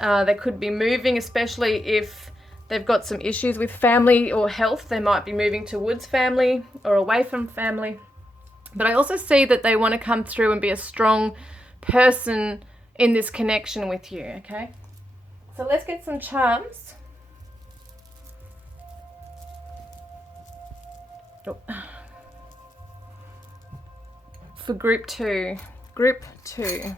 They could be moving, especially if they've got some issues with family or health. They might be moving towards family or away from family. But I also see that they want to come through and be a strong person in this connection with you, okay? So let's get some charms. Oh. For group 2. Group 2.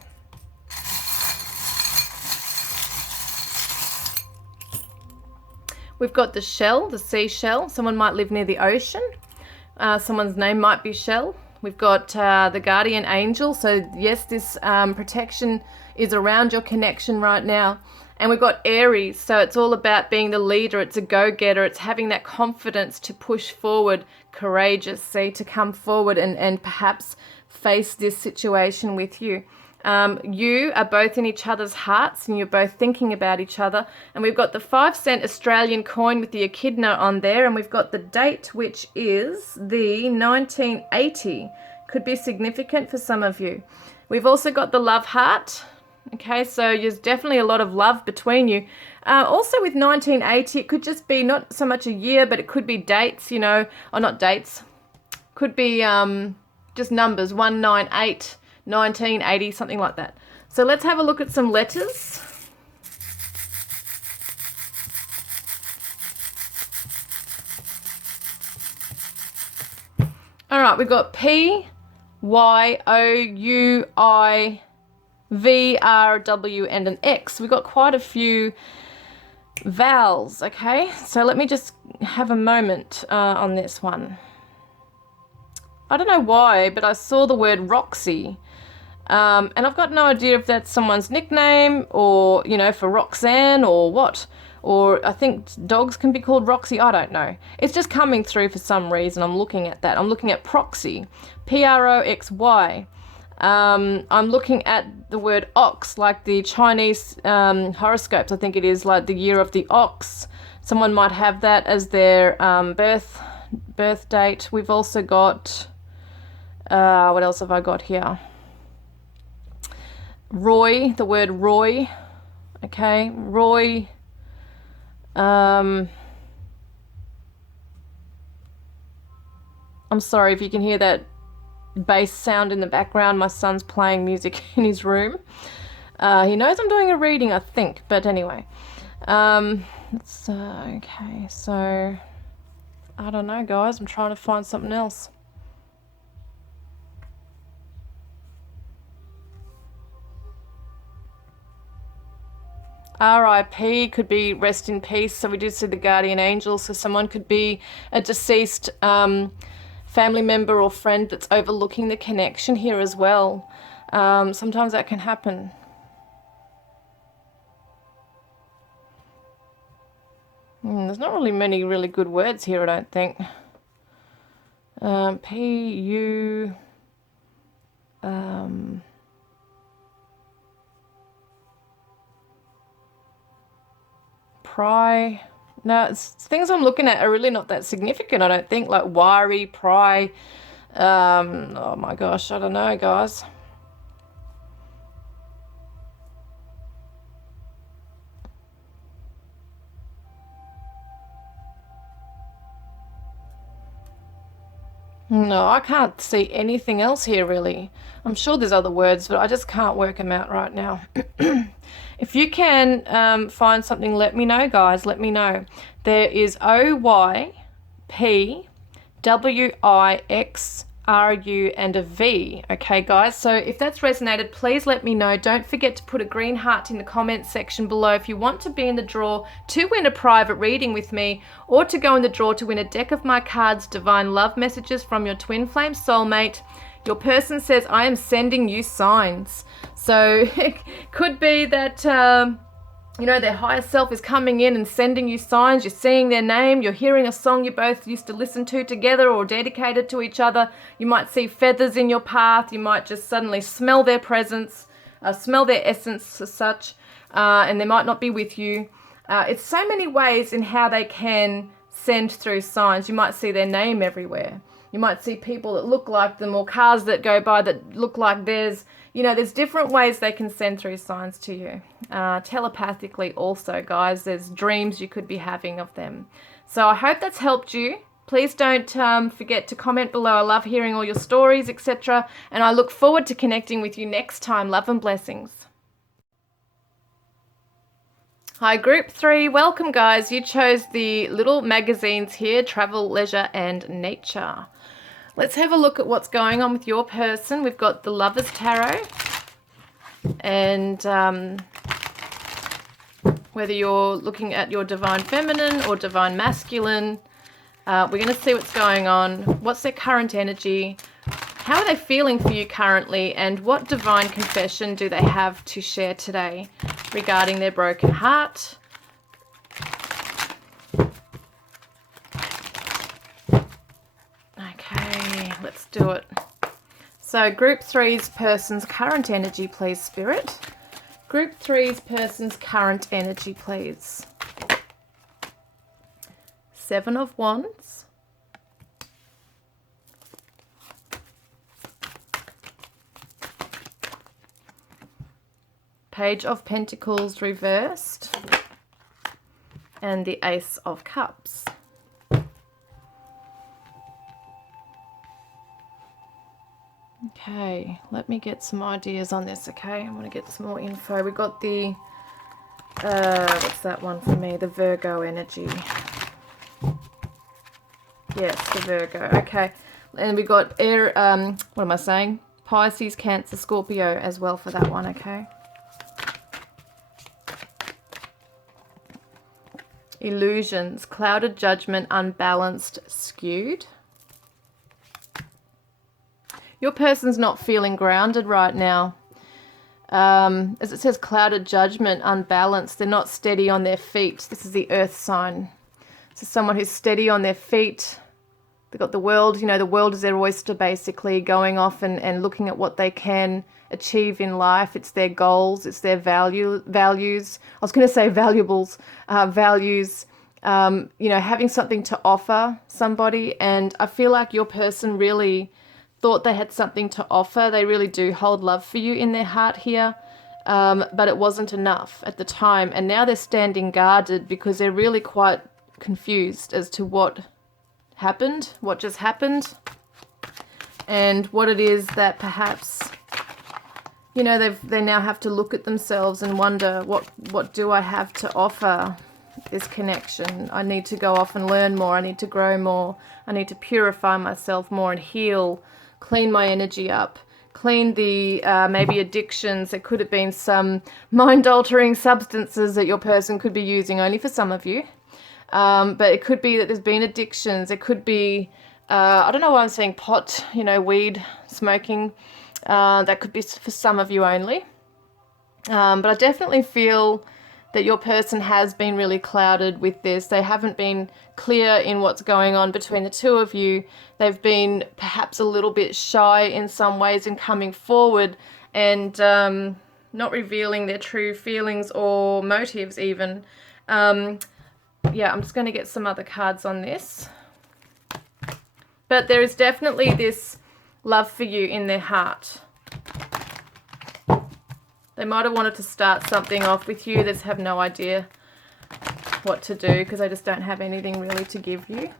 We've got the shell, the seashell. Someone might live near the ocean. Someone's name might be Shell. We've got the guardian angel. So yes, this protection is around your connection right now. And we've got Aries. So it's all about being the leader. It's a go-getter. It's having that confidence to push forward, courageous, see, to come forward and perhaps face this situation with you. You are both in each other's hearts and you're both thinking about each other. And we've got the 5-cent Australian coin with the echidna on there. And we've got the date, which is the 1980. Could be significant for some of you. We've also got the love heart. Okay, so there's definitely a lot of love between you. Also with 1980, it could just be not so much a year, but it could be dates, you know, or not dates. Could be just numbers, 198. 1980, something like that. So let's have a look at some letters. All right, we've got P, Y, O, U, I, V, R, W, and an X. We've got quite a few vowels, okay? So let me just have a moment on this one. I don't know why, but I saw the word Roxy. And I've got no idea if that's someone's nickname or, you know, for Roxanne or what. Or I think dogs can be called Roxy. I don't know. It's just coming through for some reason. I'm looking at that. I'm looking at proxy. P-R-O-X-Y. I'm looking at the word ox, like the Chinese horoscopes. I think it is like the year of the ox. Someone might have that as their birth date. We've also got, what else have I got here? Roy, the word Roy, okay, Roy, I'm sorry if you can hear that bass sound in the background. My son's playing music in his room. He knows I'm doing a reading, I think, but anyway, it's, okay, so, I don't know, guys, I'm trying to find something else. R.I.P. could be rest in peace. So we did see the guardian angel. So someone could be a deceased family member or friend that's overlooking the connection here as well. Sometimes that can happen. There's not really many really good words here, I don't think. P-U... Pry, No, things I'm looking at are really not that significant, I don't think, like wiry, pry. Oh my gosh, I don't know, guys. No, I can't see anything else here, really. I'm sure there's other words, but I just can't work them out right now. If you can find something, let me know, guys. Let me know. There is OYPWIXRU and a V. Okay, guys. So if that's resonated, please let me know. Don't forget to put a green heart in the comments section below if you want to be in the draw to win a private reading with me, or to go in the draw to win a deck of my cards, Divine Love Messages from your Twin Flame Soulmate. Your person says, I am sending you signs. So it could be that, you know, their higher self is coming in and sending you signs. You're seeing their name. You're hearing a song you both used to listen to together or dedicated to each other. You might see feathers in your path. You might just suddenly smell their presence, smell their essence as such, and they might not be with you. It's so many ways in how they can send through signs. You might see their name everywhere. You might see people that look like them, or cars that go by that look like theirs. You know, there's different ways they can send through signs to you. Telepathically also, guys, there's dreams you could be having of them. So I hope that's helped you. Please don't forget to comment below. I love hearing all your stories, etc. And I look forward to connecting with you next time. Love and blessings. Hi, Group 3. Welcome, guys. You chose the little magazines here, Travel, Leisure, and Nature. Let's have a look at what's going on with your person. We've got the Lover's Tarot. And whether you're looking at your Divine Feminine or Divine Masculine, we're going to see what's going on. What's their current energy? How are they feeling for you currently? And what divine confession do they have to share today regarding their broken heart? Okay, let's do it. So Group 3's person's current energy, please, Spirit. Group 3's person's current energy, please. 7 of Wands. Page of Pentacles reversed. And the Ace of Cups. Okay, let me get some ideas on this, okay? I want to get some more info. We got the, what's that one for me? The Virgo energy. Yes, the Virgo. Okay, and we got air, what am I saying? Pisces, Cancer, Scorpio as well for that one, okay? Illusions, clouded judgment, unbalanced, skewed. Your person's not feeling grounded right now. As it says, clouded judgment, unbalanced. They're not steady on their feet. This is the earth sign. So someone who's steady on their feet. They've got the world, you know, the world is their oyster, basically, going off and looking at what they can achieve in life. It's their goals. It's their values. I was going to say valuables, values. You know, having something to offer somebody. And I feel like your person really thought they had something to offer. They really do hold love for you in their heart here, but it wasn't enough at the time. And now they're standing guarded because they're really quite confused as to what happened, what just happened, and what it is that perhaps, you know, they now have to look at themselves and wonder, what do I have to offer this connection? I need to go off and learn more. I need to grow more. I need to purify myself more and heal, clean my energy up, clean the maybe addictions. There could have been some mind-altering substances that your person could be using, only for some of you. But it could be that there's been addictions. It could be, I don't know why I'm saying pot, you know, weed, smoking. That could be for some of you only. But I definitely feel that your person has been really clouded with this. They haven't been clear in what's going on between the two of you. They've been perhaps a little bit shy in some ways in coming forward and not revealing their true feelings or motives even. yeah, I'm just going to get some other cards on this. But there is definitely this love for you in their heart. They might have wanted to start something off with you. They just have no idea what to do because they just don't have anything really to give you.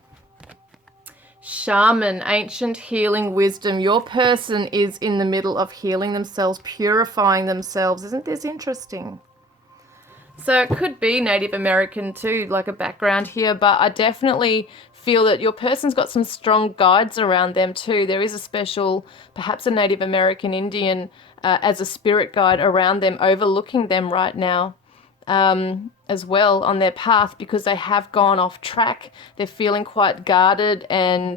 Shaman, ancient healing wisdom. Your person is in the middle of healing themselves, purifying themselves. Isn't this interesting? So it could be Native American too, like a background here, but I definitely feel that your person's got some strong guides around them too. There is a special, perhaps a Native American Indian as a spirit guide around them, overlooking them right now. As well on their path, because they have gone off track. They're feeling quite guarded and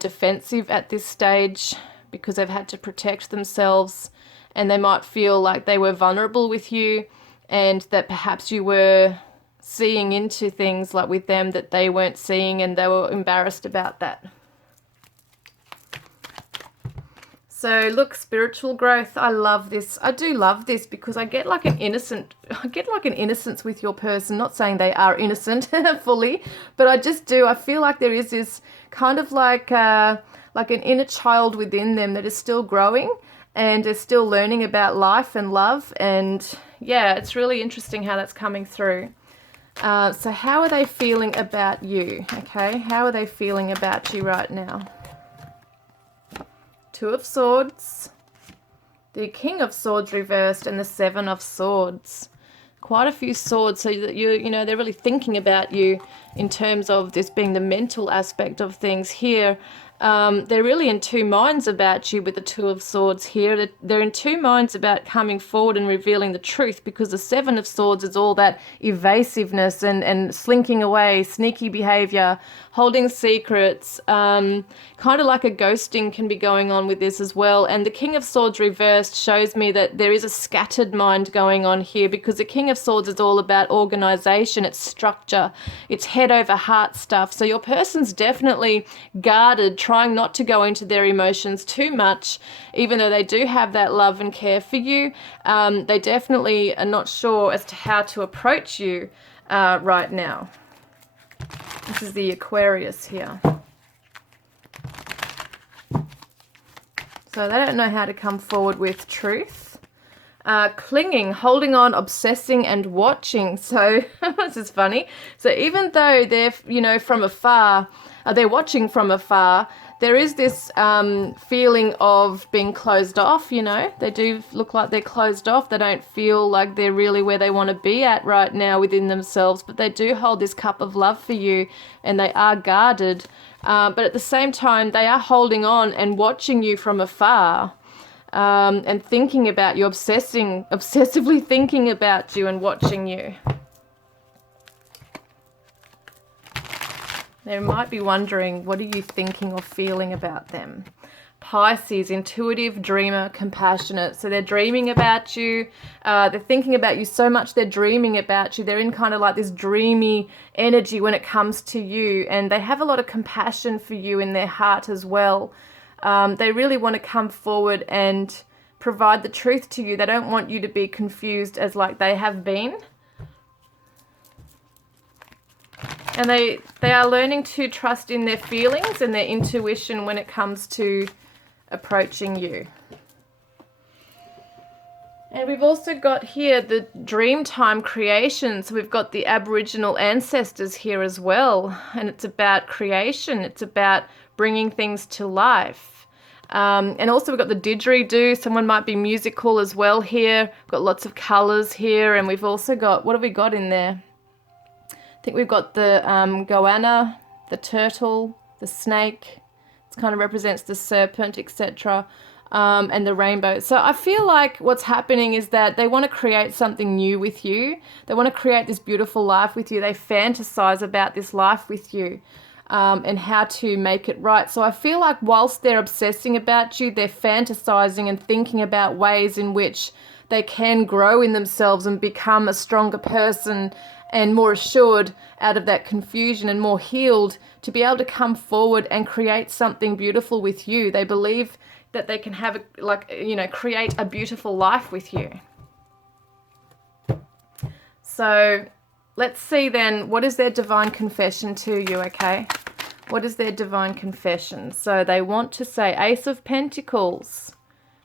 defensive at this stage because they've had to protect themselves, and they might feel like they were vulnerable with you and that perhaps you were seeing into things like with them that they weren't seeing, and they were embarrassed about that. So look, spiritual growth. I love this. I do love this because I get like an innocence with your person. Not saying they are innocent fully, but I just do. I feel like there is this kind of like an inner child within them that is still growing and is still learning about life and love. And yeah, it's really interesting how that's coming through. So how are they feeling about you? Okay, how are they feeling about you right now? Two of Swords, the King of Swords reversed, and the Seven of Swords. Quite a few swords, so that you know, they're really thinking about you in terms of this being the mental aspect of things here. They're really in two minds about you with the Two of Swords here. They're in two minds about coming forward and revealing the truth, because the Seven of Swords is all that evasiveness and slinking away, sneaky behavior, holding secrets, kind of like a ghosting can be going on with this as well. And the King of Swords reversed shows me that there is a scattered mind going on here, because the King of Swords is all about organization, it's structure, it's head over heart stuff. So your person's definitely guarded, trying not to go into their emotions too much, even though they do have that love and care for you. They definitely are not sure as to how to approach you right now. This is the Aquarius here. So they don't know how to come forward with truth. Clinging, holding on, obsessing, and watching. So this is funny. So even though they're, you know, from afar, they're watching from afar, there is this feeling of being closed off, you know. They do look like they're closed off. They don't feel like they're really where they want to be at right now within themselves, but they do hold this cup of love for you, and they are guarded. But at the same time, they are holding on and watching you from afar, and thinking about you, obsessively thinking about you and watching you. They might be wondering, what are you thinking or feeling about them? Pisces, intuitive, dreamer, compassionate. So they're dreaming about you. They're thinking about you so much, they're dreaming about you. They're in kind of like this dreamy energy when it comes to you. And they have a lot of compassion for you in their heart as well. They really want to come forward and provide the truth to you. They don't want you to be confused as like they have been. And they are learning to trust in their feelings and their intuition when it comes to approaching you. And we've also got here the Dreamtime creation. So we've got the Aboriginal ancestors here as well. And it's about creation. It's about bringing things to life. And also we've got the didgeridoo. Someone might be musical as well here. We've got lots of colours here. And we've also got, what have we got in there? I think we've got the goanna, the turtle, the snake. It kind of represents the serpent, etc. And the rainbow. So I feel like what's happening is that they want to create something new with you. They want to create this beautiful life with you. They fantasize about this life with you, and how to make it right. So I feel like whilst they're obsessing about you, they're fantasizing and thinking about ways in which they can grow in themselves and become a stronger person and more assured out of that confusion, and more healed to be able to come forward and create something beautiful with you. They believe that they can have, create a beautiful life with you. So let's see then, what is their divine confession to you, okay? What is their divine confession? So they want to say, Ace of Pentacles.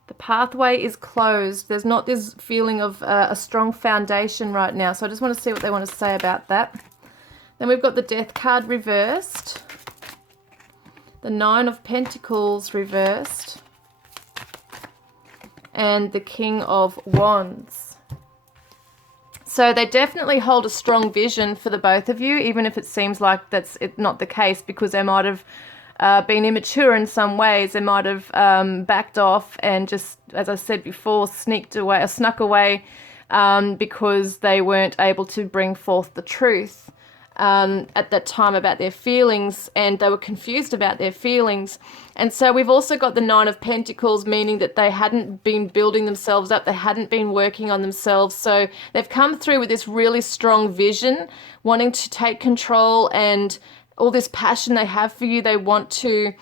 The pathway is closed. There's not this feeling of a strong foundation right now. So I just want to see what they want to say about that. Then we've got the Death card reversed. The Nine of Pentacles reversed. And the King of Wands. So they definitely hold a strong vision for the both of you, even if it seems like that's not the case, because they might have been immature in some ways. They might have backed off and just, as I said before, snuck away because they weren't able to bring forth the truth at that time about their feelings, and they were confused about their feelings. And so we've also got the Nine of Pentacles, meaning that they hadn't been building themselves up, they hadn't been working on themselves. So they've come through with this really strong vision, wanting to take control, and all this passion they have for you, they want to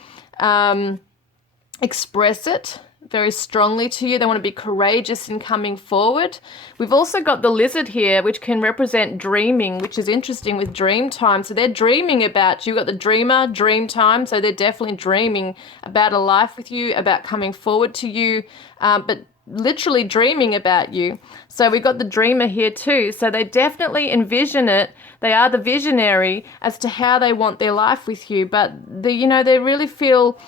express it very strongly to you. They want to be courageous in coming forward. We've also got the Lizard here, which can represent dreaming, which is interesting with dream time. So they're dreaming about you. You've got the dreamer, dream time. So they're definitely dreaming about a life with you, about coming forward to you, but literally dreaming about you. So we've got the dreamer here too. So they definitely envision it. They are the visionary as to how they want their life with you. But they really feel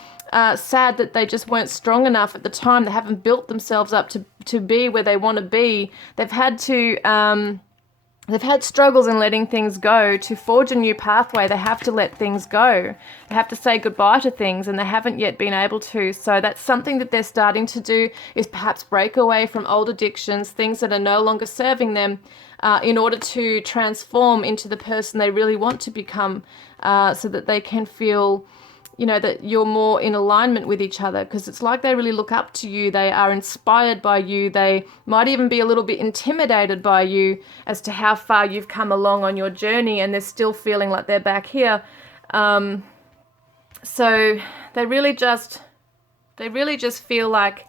sad that they just weren't strong enough at the time. They haven't built themselves up to be where they want to be. They've had struggles in letting things go. To forge a new pathway, they have to let things go. They have to say goodbye to things, and they haven't yet been able to. So that's something that they're starting to do, is perhaps break away from old addictions, things that are no longer serving them, in order to transform into the person they really want to become, so that they can feel that you're more in alignment with each other, because it's like they really look up to you. They are inspired by you. They might even be a little bit intimidated by you as to how far you've come along on your journey, and they're still feeling like they're back here. So they really just feel like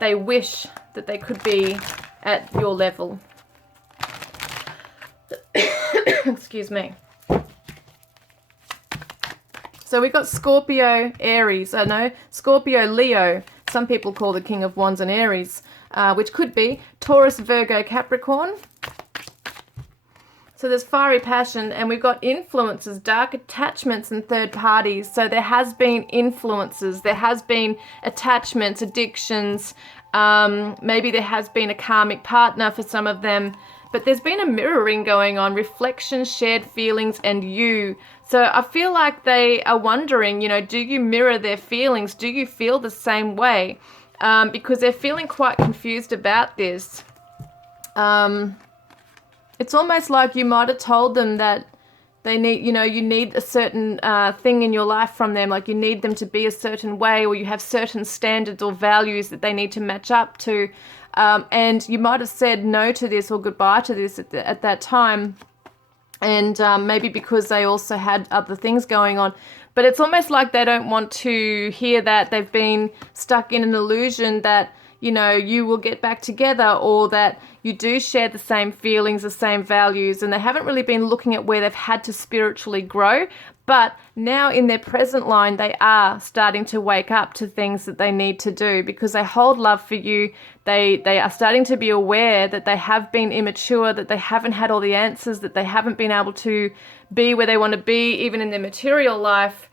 they wish that they could be at your level. Excuse me. So we've got Scorpio, Aries. I know Scorpio, Leo. Some people call the King of Wands an Aries, which could be Taurus, Virgo, Capricorn. So there's fiery passion, and we've got influences, dark attachments, and third parties. So there has been influences, there has been attachments, addictions. Maybe there has been a karmic partner for some of them. But there's been a mirroring going on, reflection, shared feelings, and you. So I feel like they are wondering, do you mirror their feelings? Do you feel the same way? Because they're feeling quite confused about this. It's almost like you might have told them that they need, you need a certain thing in your life from them, like you need them to be a certain way, or you have certain standards or values that they need to match up to. And you might have said no to this or goodbye to this at that time. And maybe because they also had other things going on. But it's almost like they don't want to hear that. They've been stuck in an illusion that, you will get back together, or that you do share the same feelings, the same values. And they haven't really been looking at where they've had to spiritually grow. But now in their present line, they are starting to wake up to things that they need to do, because they hold love for you. They are starting to be aware that they have been immature, that they haven't had all the answers, that they haven't been able to be where they want to be, even in their material life.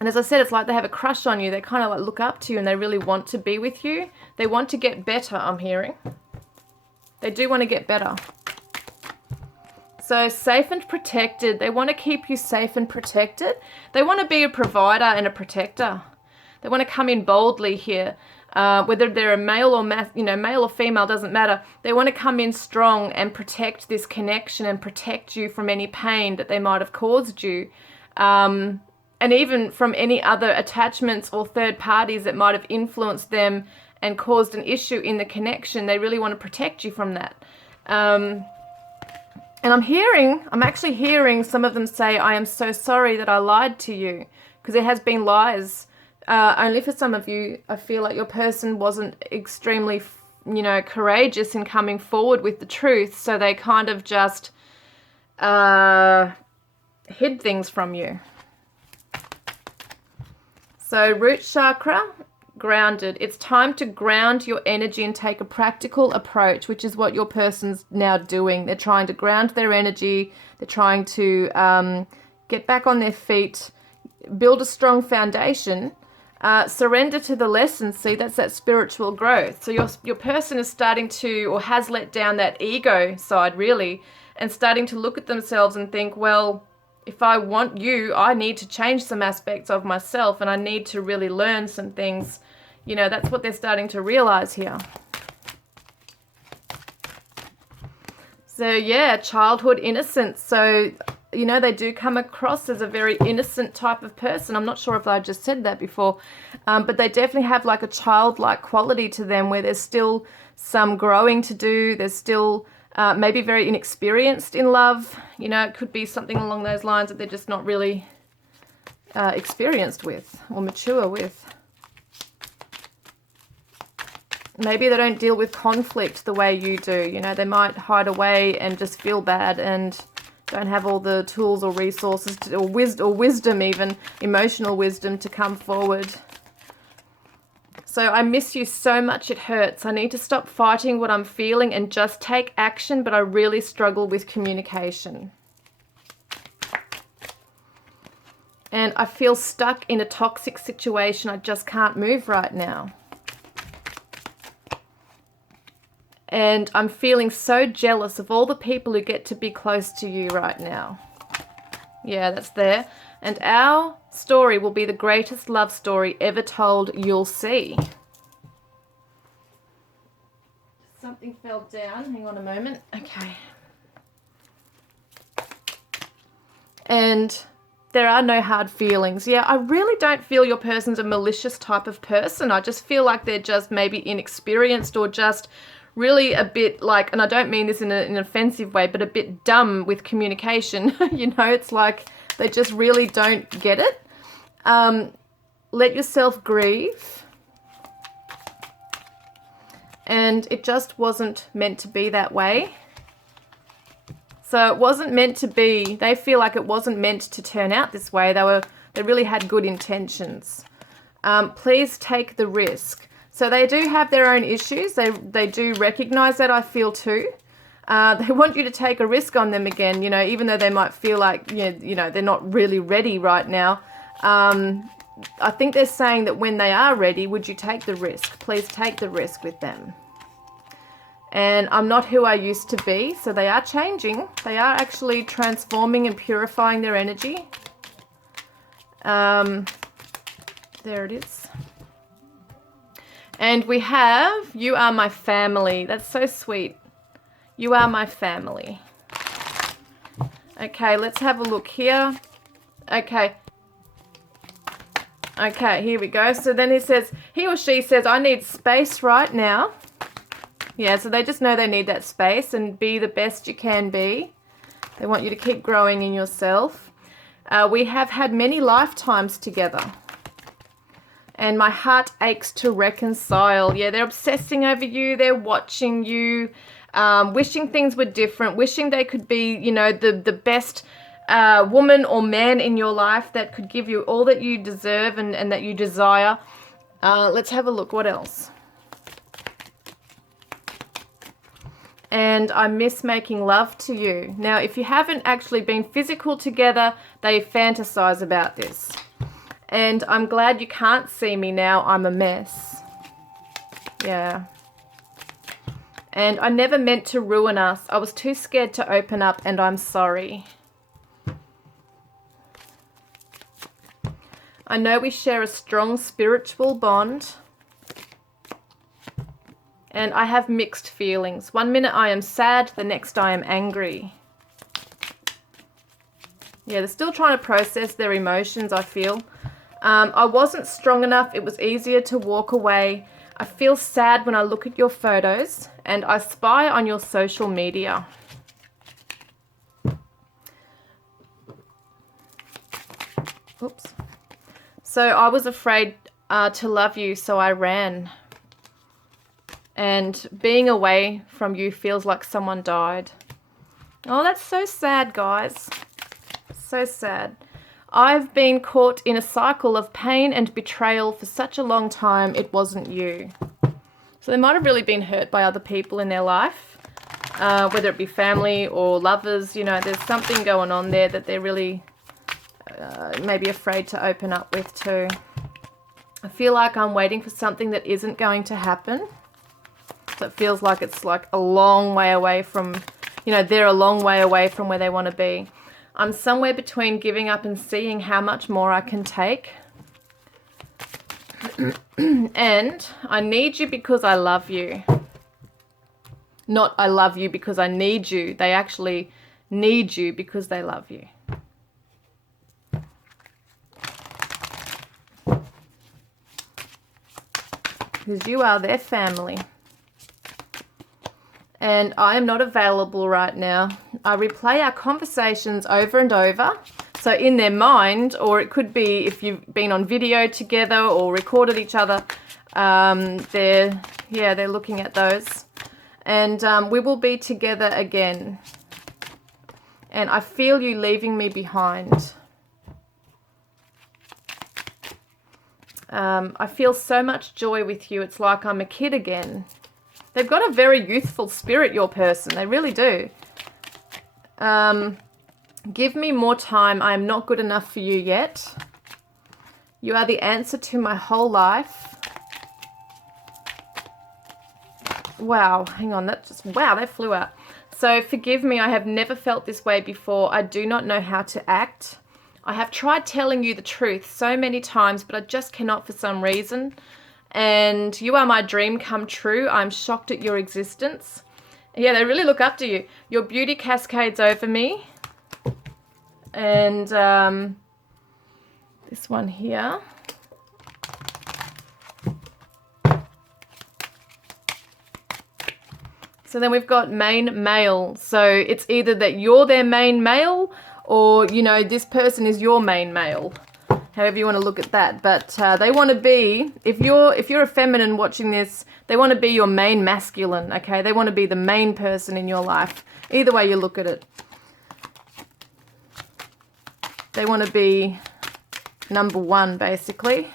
And as I said, it's like they have a crush on you. They kind of like look up to you, and they really want to be with you. They want to get better, I'm hearing. They do want to get better. So safe and protected. They want to keep you safe and protected. They want to be a provider and a protector. They want to come in boldly here. Whether they're a male or male or female, doesn't matter. They want to come in strong and protect this connection and protect you from any pain that they might have caused you. And even from any other attachments or third parties that might have influenced them and caused an issue in the connection. They really want to protect you from that. And I'm actually hearing some of them say, I am so sorry that I lied to you, because there has been lies. Only for some of you, I feel like your person wasn't extremely, you know, courageous in coming forward with the truth, so they kind of just hid things from you. So root chakra, grounded. It's time to ground your energy and take a practical approach, which is what your person's now doing. They're trying to ground their energy. They're trying to get back on their feet, build a strong foundation, surrender to the lessons. See, that's that spiritual growth. So your person is starting to, or has let down that ego side really, and starting to look at themselves and think, well, if I want you, I need to change some aspects of myself, and I need to really learn some things. You know, that's what they're starting to realize here. So yeah, childhood innocence. So, you know, they do come across as a very innocent type of person. I'm not sure if I just said that before, but they definitely have like a childlike quality to them, where there's still some growing to do. There's still maybe very inexperienced in love. You know, it could be something along those lines that they're just not really experienced with or mature with. Maybe they don't deal with conflict the way you do. You know, they might hide away and just feel bad and don't have all the tools or resources to, or wisdom, even emotional wisdom, to come forward. So I miss you so much it hurts. I need to stop fighting what I'm feeling and just take action, but I really struggle with communication. And I feel stuck in a toxic situation. I just can't move right now. And I'm feeling so jealous of all the people who get to be close to you right now. Yeah, that's there. And our story will be the greatest love story ever told, you'll see. Something fell down. Hang on a moment. Okay. And there are no hard feelings. Yeah, I really don't feel your person's a malicious type of person. I just feel like they're just maybe inexperienced, or just really a bit like, and I don't mean this in an offensive way, but a bit dumb with communication. You know, it's like they just really don't get it. Let yourself grieve. And it just wasn't meant to be that way. So it wasn't meant to be, they feel like it wasn't meant to turn out this way. They really had good intentions. Please take the risk. So they do have their own issues. They do recognize that, I feel too. They want you to take a risk on them again, you know, even though they might feel like, you know, they're not really ready right now. I think they're saying that when they are ready, would you take the risk? Please take the risk with them. And I'm not who I used to be. So they are changing. They are actually transforming and purifying their energy. There it is. And we have, you are my family. That's so sweet. You are my family. Okay, let's have a look here. Okay. Okay, here we go. So then he or she says, I need space right now. Yeah, so they just know they need that space, and be the best you can be. They want you to keep growing in yourself. We have had many lifetimes together. And my heart aches to reconcile. Yeah, they're obsessing over you. They're watching you, wishing things were different, wishing they could be, you know, the best woman or man in your life that could give you all that you deserve and that you desire. Let's have a look. What else? And I miss making love to you. Now, if you haven't actually been physical together, they fantasize about this. And I'm glad you can't see me now. I'm a mess. Yeah. And I never meant to ruin us. I was too scared to open up, and I'm sorry. I know we share a strong spiritual bond. And I have mixed feelings. One minute I am sad, the next I am angry. Yeah, they're still trying to process their emotions, I feel. I wasn't strong enough. It was easier to walk away. I feel sad when I look at your photos, and I spy on your social media. Oops. So I was afraid to love you, so I ran. And being away from you feels like someone died. Oh, that's so sad, guys. So sad. I've been caught in a cycle of pain and betrayal for such a long time, it wasn't you. So they might have really been hurt by other people in their life, whether it be family or lovers. You know, there's something going on there that they're really maybe afraid to open up with too. I feel like I'm waiting for something that isn't going to happen. So it feels like it's like a long way away from, you know, they're a long way away from where they want to be. I'm somewhere between giving up and seeing how much more I can take. And I need you because I love you. Not I love you because I need you. They actually need you because they love you. Because you are their family. And I am not available right now. I replay our conversations over and over. So in their mind, or it could be if you've been on video together or recorded each other, they're looking at those. And we will be together again. And I feel you leaving me behind. I feel so much joy with you. It's like I'm a kid again. They've got a very youthful spirit, your person. They really do. Give me more time. I am not good enough for you yet. You are the answer to my whole life. Wow, hang on. Wow, that flew out. So forgive me. I have never felt this way before. I do not know how to act. I have tried telling you the truth so many times, but I just cannot for some reason. And you are my dream come true. I'm shocked at your existence. Yeah, they really look up to you. Your beauty cascades over me. And this one here. So then we've got main male. So it's either that you're their main male or, you know, this person is your main male. However you want to look at that. But they want to be, if you're a feminine watching this, they want to be your main masculine, okay? They want to be the main person in your life. Either way you look at it. They want to be number one, basically,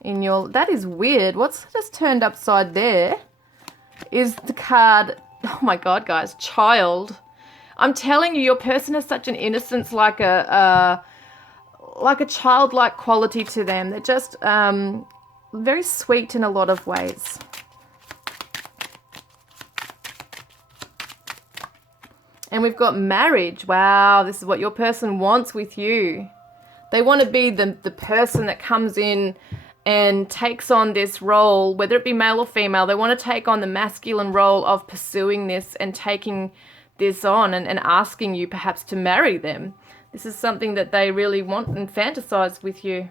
in your... That is weird. What's just turned upside there is the card... Oh, my God, guys. Child. I'm telling you, your person has such an innocence, like a childlike quality to them. They're just very sweet in a lot of ways. And we've got marriage. Wow, this is what your person wants with you. They want to be the person that comes in and takes on this role, whether it be male or female. They want to take on the masculine role of pursuing this and taking this on and asking you perhaps to marry them. This is something that they really want and fantasize with you.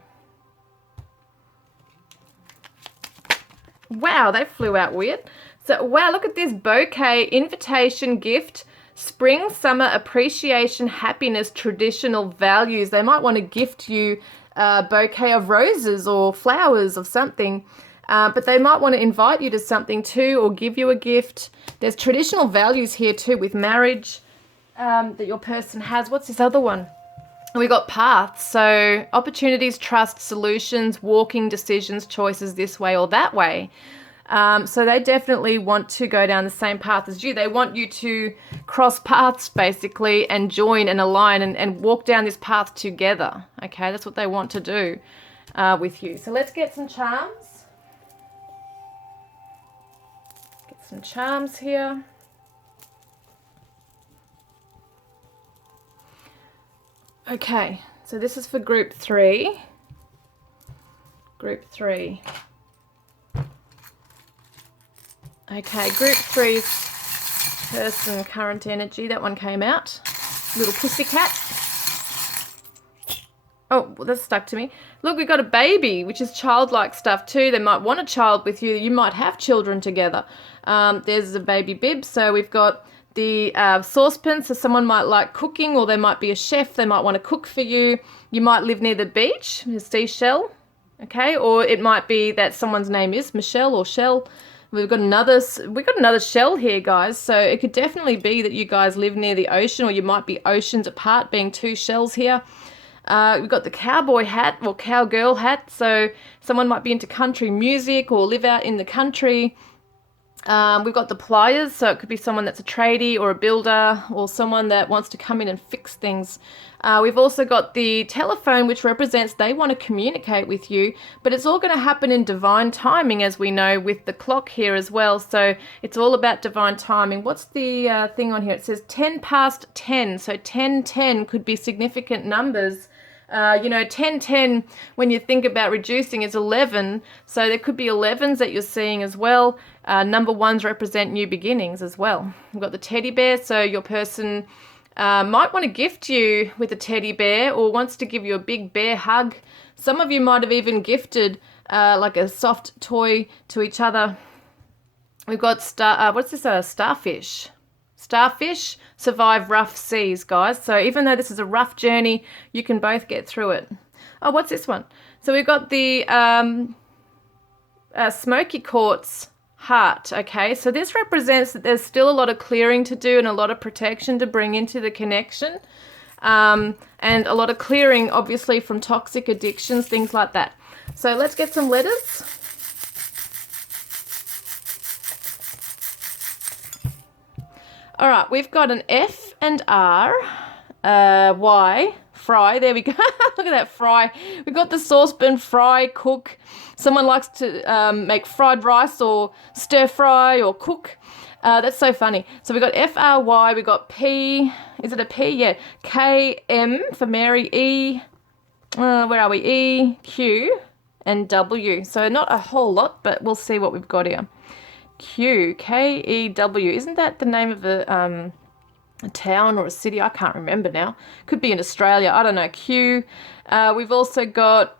Wow, they flew out weird. So, wow, look at this bouquet, invitation, gift, spring, summer, appreciation, happiness, traditional values. They might want to gift you a bouquet of roses or flowers of something. But they might want to invite you to something too or give you a gift. There's traditional values here too with marriage. That your person has. What's this other one? We got paths. So opportunities, trust, solutions, walking, decisions, choices this way or that way. So they definitely want to go down the same path as you. They want you to cross paths basically and join and align and walk down this path together. Okay, that's what they want to do with you. So let's get some charms. Get some charms here. Okay, so this is for group 3. Group 3. Okay, group 3's person, current energy. That one came out. Little pussycat. Oh, well, that's stuck to me. Look, we've got a baby, which is childlike stuff too. They might want a child with you. You might have children together. There's a baby bib. So we've got the saucepan, so someone might like cooking, or there might be a chef. They might want to cook for you. You might live near the beach, a seashell, okay? Or it might be that someone's name is Michelle or Shell. We've got another shell here, guys. So it could definitely be that you guys live near the ocean, or you might be oceans apart, being two shells here. We've got the cowboy hat or cowgirl hat. So someone might be into country music or live out in the country. We've got the pliers, so it could be someone that's a tradie or a builder, or someone that wants to come in and fix things. We've also got the telephone, which represents they want to communicate with you, but it's all going to happen in divine timing, as we know, with the clock here as well. So it's all about divine timing. What's the thing on here? It says 10 past 10. So 10:10 could be significant numbers. 10:10, when you think about reducing, is 11. So there could be 11s that you're seeing as well. Number ones represent new beginnings as well. We've got the teddy bear. So your person might want to gift you with a teddy bear, or wants to give you a big bear hug. Some of you might have even gifted like a soft toy to each other. We've got starfish. Starfish survive rough seas, guys. So even though this is a rough journey, you can both get through it. Oh, what's this one? So we've got the smoky quartz heart. Okay, so this represents that there's still a lot of clearing to do and a lot of protection to bring into the connection. And a lot of clearing, obviously, from toxic addictions, things like that. So let's get some letters. All right, we've got an F and R, Y, fry. There we go. Look at that, fry. We've got the saucepan, fry, cook. Someone likes to make fried rice or stir fry or cook. That's so funny. So we've got F-R-Y, we've got P. Is it a P? Yeah. K-M for Mary, E. Where are we? E, Q, and W. So not a whole lot, but we'll see what we've got here. Q, K-E-W. Isn't that the name of a town or a city? I can't remember now. Could be in Australia. I don't know. Q. We've also got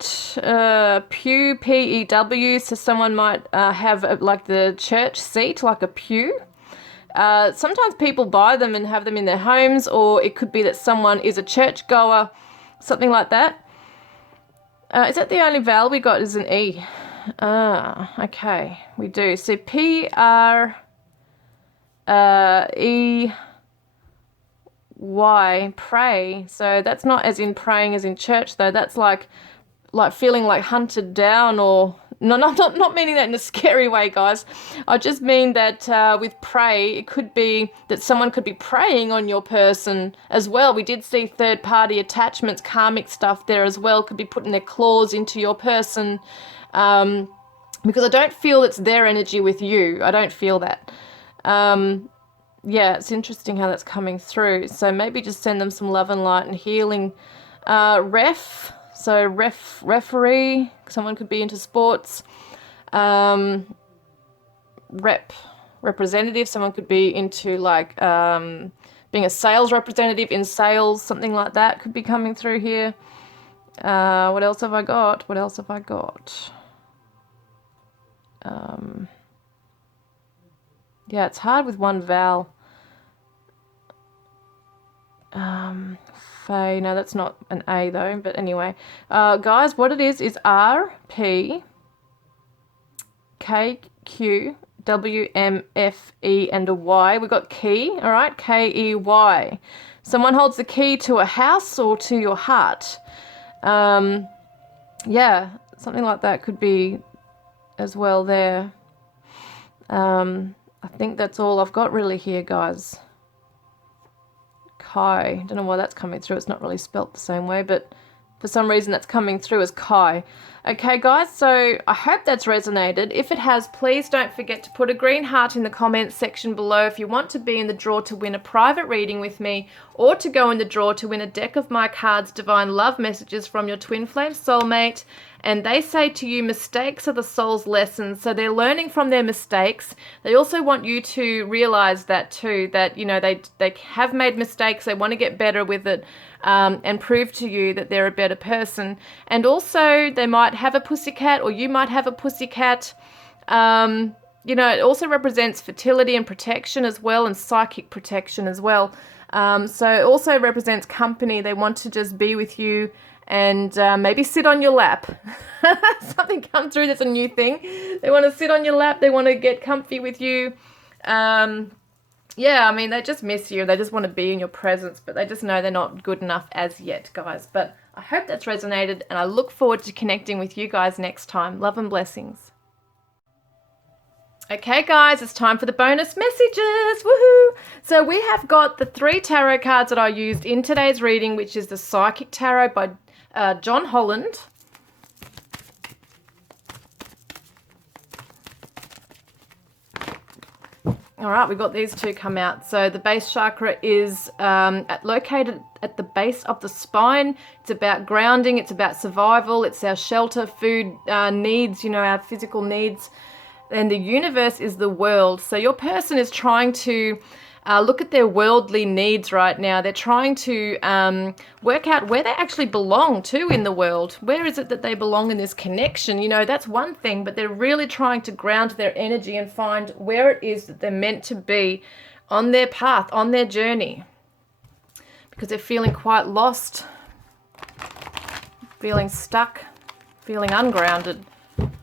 pew, P-E-W. So someone might have like the church seat, like a pew. Sometimes people buy them and have them in their homes, or it could be that someone is a church goer, something like that. Is that the only vowel we got is an E? Okay, we do. So P-R-E-Y, pray. So that's not as in praying as in church, though. That's like feeling like hunted down, or not meaning that in a scary way, guys. I just mean that with pray, it could be that someone could be preying on your person as well. We did see third-party attachments, karmic stuff there as well. Could be putting their claws into your person. Because I don't feel it's their energy with you. I don't feel that. Yeah, it's interesting how that's coming through. So maybe just send them some love and light and healing. Ref, so referee, someone could be into sports. Representative, someone could be into like being a sales representative in sales, something like that could be coming through here. What else have I got? Yeah, it's hard with one vowel. Faye, no, that's not an A though, but anyway. Guys, what it is R, P, K, Q, W, M, F, E, and a Y. We've got key, all right, K-E-Y. Someone holds the key to a house or to your heart. Yeah, something like that could be as well there. I think that's all I've got really here, guys. Kai, don't know why that's coming through. It's not really spelt the same way, but for some reason that's coming through as Kai. Okay, guys, so I hope that's resonated. If it has, please don't forget to put a green heart in the comments section below if you want to be in the draw to win a private reading with me, or to go in the draw to win a deck of my cards, Divine Love Messages from your Twin Flame Soulmate. And they say to you, mistakes are the soul's lessons. So they're learning from their mistakes. They also want you to realize that too, that, you know, they have made mistakes. They want to get better with it, and prove to you that they're a better person. And also they might have a pussycat, or you might have a pussycat. You know, it also represents fertility and protection as well, and psychic protection as well. So it also represents company. They want to just be with you and maybe sit on your lap. Something come through that's a new thing. They want to sit on your lap. They want to get comfy with you. Yeah, I mean, they just miss you. They just want to be in your presence, but they just know they're not good enough as yet, guys. But I hope that's resonated, and I look forward to connecting with you guys next time. Love and blessings. Okay, guys, it's time for the bonus messages. Woohoo! So we have got the 3 tarot cards that I used in today's reading, which is the Psychic Tarot by John Holland. All right, we've got these 2 come out. So the base chakra is located at the base of the spine. It's about grounding. It's about survival. It's our shelter, food needs, you know, our physical needs. And the universe is the world. So your person is trying to look at their worldly needs right now. They're trying to work out where they actually belong to in the world. Where is it that they belong in this connection? You know, that's one thing, but they're really trying to ground their energy and find where it is that they're meant to be on their path, on their journey. Because they're feeling quite lost, feeling stuck, feeling ungrounded,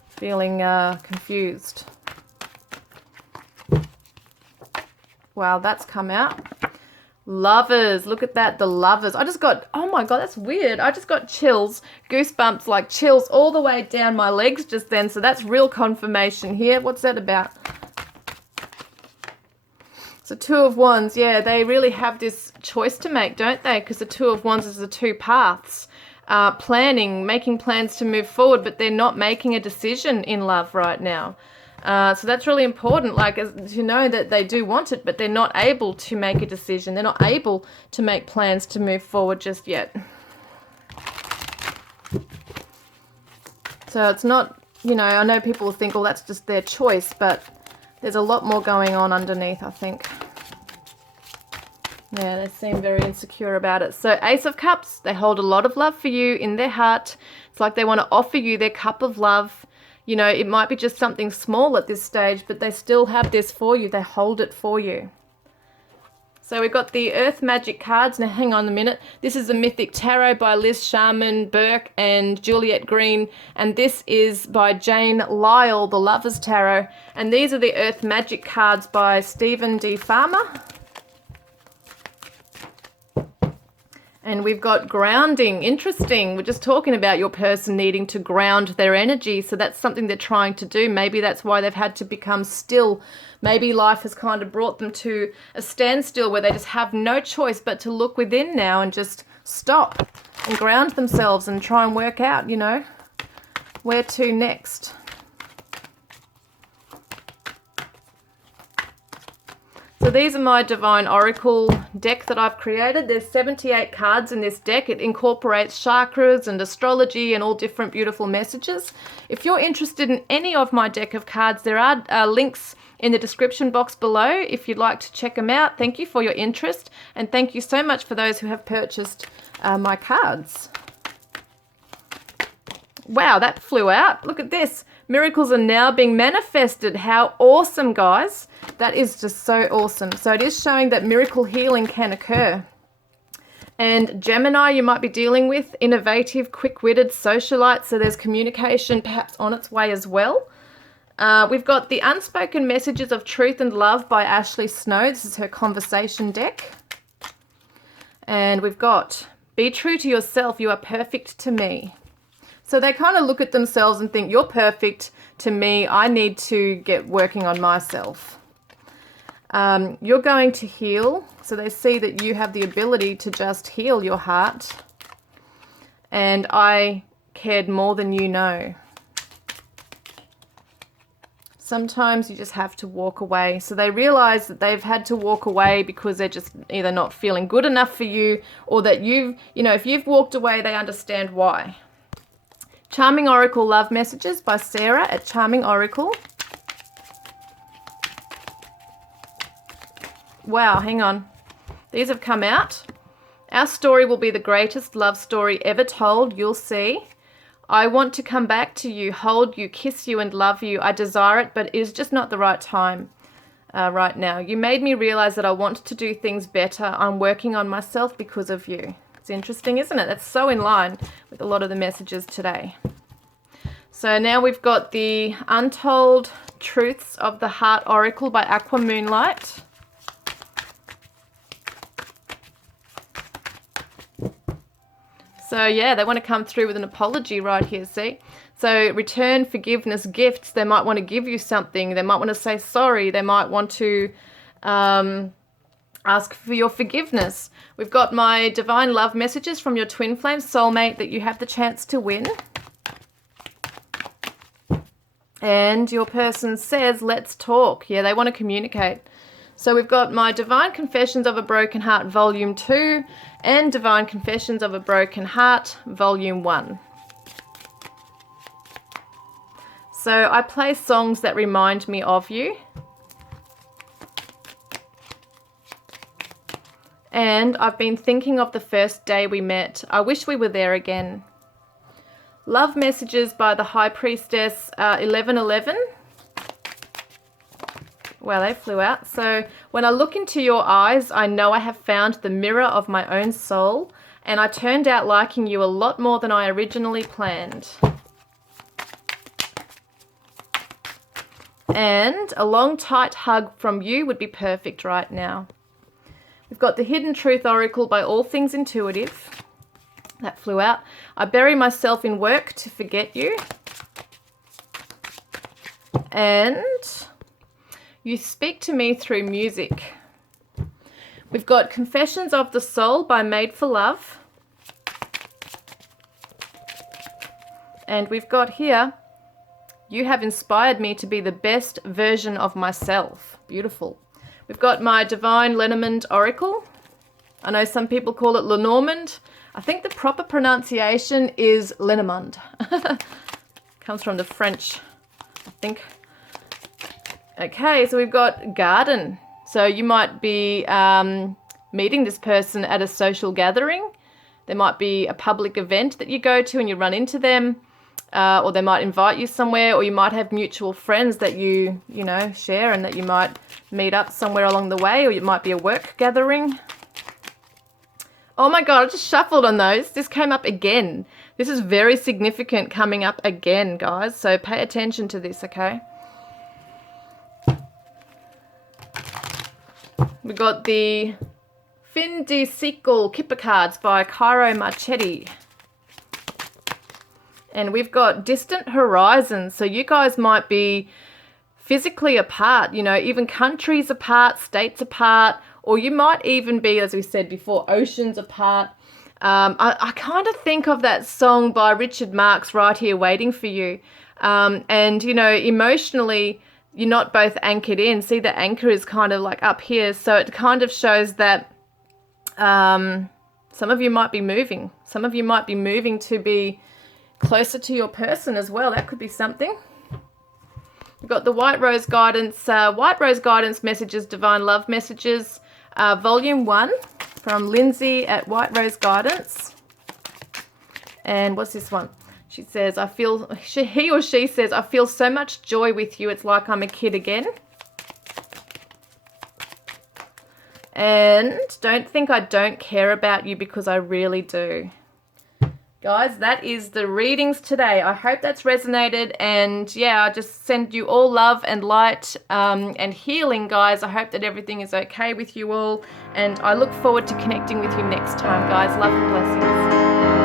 feeling confused. Wow, that's come out. Lovers, look at that, the lovers. I just got, oh my God, that's weird. I just got chills, goosebumps, like chills all the way down my legs just then. So that's real confirmation here. What's that about? So 2 of Wands, yeah, they really have this choice to make, don't they? Because the 2 of Wands is the 2 paths. Planning, making plans to move forward, but they're not making a decision in love right now. So that's really important, like to know that they do want it, but they're not able to make a decision. They're not able to make plans to move forward just yet. So it's not, you know, I know people think, well, that's just their choice, but there's a lot more going on underneath, I think. Yeah, they seem very insecure about it. So Ace of Cups, they hold a lot of love for you in their heart. It's like they want to offer you their cup of love. You know, it might be just something small at this stage, but they still have this for you. They hold it for you. So we've got the Earth Magic cards. Now, hang on a minute. This is the Mythic Tarot by Liz Sharman Burke and Juliet Green. And this is by Jane Lyle, the Lover's Tarot. And these are the Earth Magic cards by Stephen D. Farmer. And we've got grounding. Interesting. We're just talking about your person needing to ground their energy. So that's something they're trying to do. Maybe that's why they've had to become still. Maybe life has kind of brought them to a standstill where they just have no choice but to look within now and just stop and ground themselves and try and work out, you know, where to next. So these are my Divine Oracle deck that I've created. There's 78 cards in this deck. It incorporates chakras and astrology and all different beautiful messages. If you're interested in any of my deck of cards, there are links in the description box below if you'd like to check them out. Thank you for your interest, and thank you so much for those who have purchased my cards. Wow, that flew out. Look at this. Miracles are now being manifested. How awesome, guys. That is just so awesome. So it is showing that miracle healing can occur. And Gemini, you might be dealing with innovative, quick-witted socialites. So there's communication perhaps on its way as well. We've got the Unspoken Messages of Truth and Love by Ashley Snow. This is her conversation deck. And we've got Be True to Yourself. You are perfect to me. So they kind of look at themselves and think, you're perfect to me. I need to get working on myself. You're going to heal. So they see that you have the ability to just heal your heart. And I cared more than you know. Sometimes you just have to walk away. So they realize that they've had to walk away because they're just either not feeling good enough for you, or that if you've walked away, they understand why. Charming Oracle Love Messages by Sarah at Charming Oracle. Wow, hang on. These have come out. Our story will be the greatest love story ever told. You'll see. I want to come back to you, hold you, kiss you, and love you. I desire it, but it is just not the right time right now. You made me realize that I want to do things better. I'm working on myself because of you. It's interesting, isn't it? That's so in line with a lot of the messages today. So now we've got the Untold Truths of the Heart Oracle by Aqua Moonlight. So yeah, they want to come through with an apology right here, see? So return, forgiveness, gifts. They might want to give you something. They might want to say sorry. They might want to ask for your forgiveness. We've got my divine love messages from your twin flame soulmate that you have the chance to win. And your person says, let's talk. Yeah, they want to communicate. So we've got my Divine Confessions of a Broken Heart Volume 2 and Divine Confessions of a Broken Heart Volume 1. So I play songs that remind me of you. And I've been thinking of the first day we met. I wish we were there again. Love messages by the High Priestess 1111. Well, they flew out. So when I look into your eyes, I know I have found the mirror of my own soul, and I turned out liking you a lot more than I originally planned. And a long, tight hug from you would be perfect right now. We've got the Hidden Truth Oracle by All Things Intuitive. That flew out. I bury myself in work to forget you. And you speak to me through music. We've got Confessions of the Soul by Made for Love. And we've got here, you have inspired me to be the best version of myself. Beautiful. We've got my Divine Lenormand Oracle. I know some people call it Lenormand. I think the proper pronunciation is Lenormand. Comes from the French, I think. Okay, so we've got Garden. So you might be meeting this person at a social gathering. There might be a public event that you go to and you run into them. Or they might invite you somewhere, or you might have mutual friends that you know, share and that you might meet up somewhere along the way, or it might be a work gathering. Oh my God, I just shuffled on those. This came up again. This is very significant coming up again, guys. So pay attention to this, okay? We got the Fin de Sequel Kippa cards by Cairo Marchetti. And we've got Distant Horizons. So you guys might be physically apart, you know, even countries apart, states apart, or you might even be, as we said before, oceans apart. I kind of think of that song by Richard Marx, Right Here Waiting for You. And, you know, emotionally, you're not both anchored in. See, the anchor is kind of like up here. So it kind of shows that some of you might be moving. Some of you might be moving to be closer to your person as well. That could be something. We've got the White Rose Guidance Messages, Divine Love Messages, Volume 1 from Lindsay at White Rose Guidance. And what's this one? She says, he or she says, I feel so much joy with you. It's like I'm a kid again. And don't think I don't care about you, because I really do. Guys, that is the readings today. I hope that's resonated, and yeah, I just send you all love and light and healing, guys. I hope that everything is okay with you all, and I look forward to connecting with you next time, guys. Love and blessings.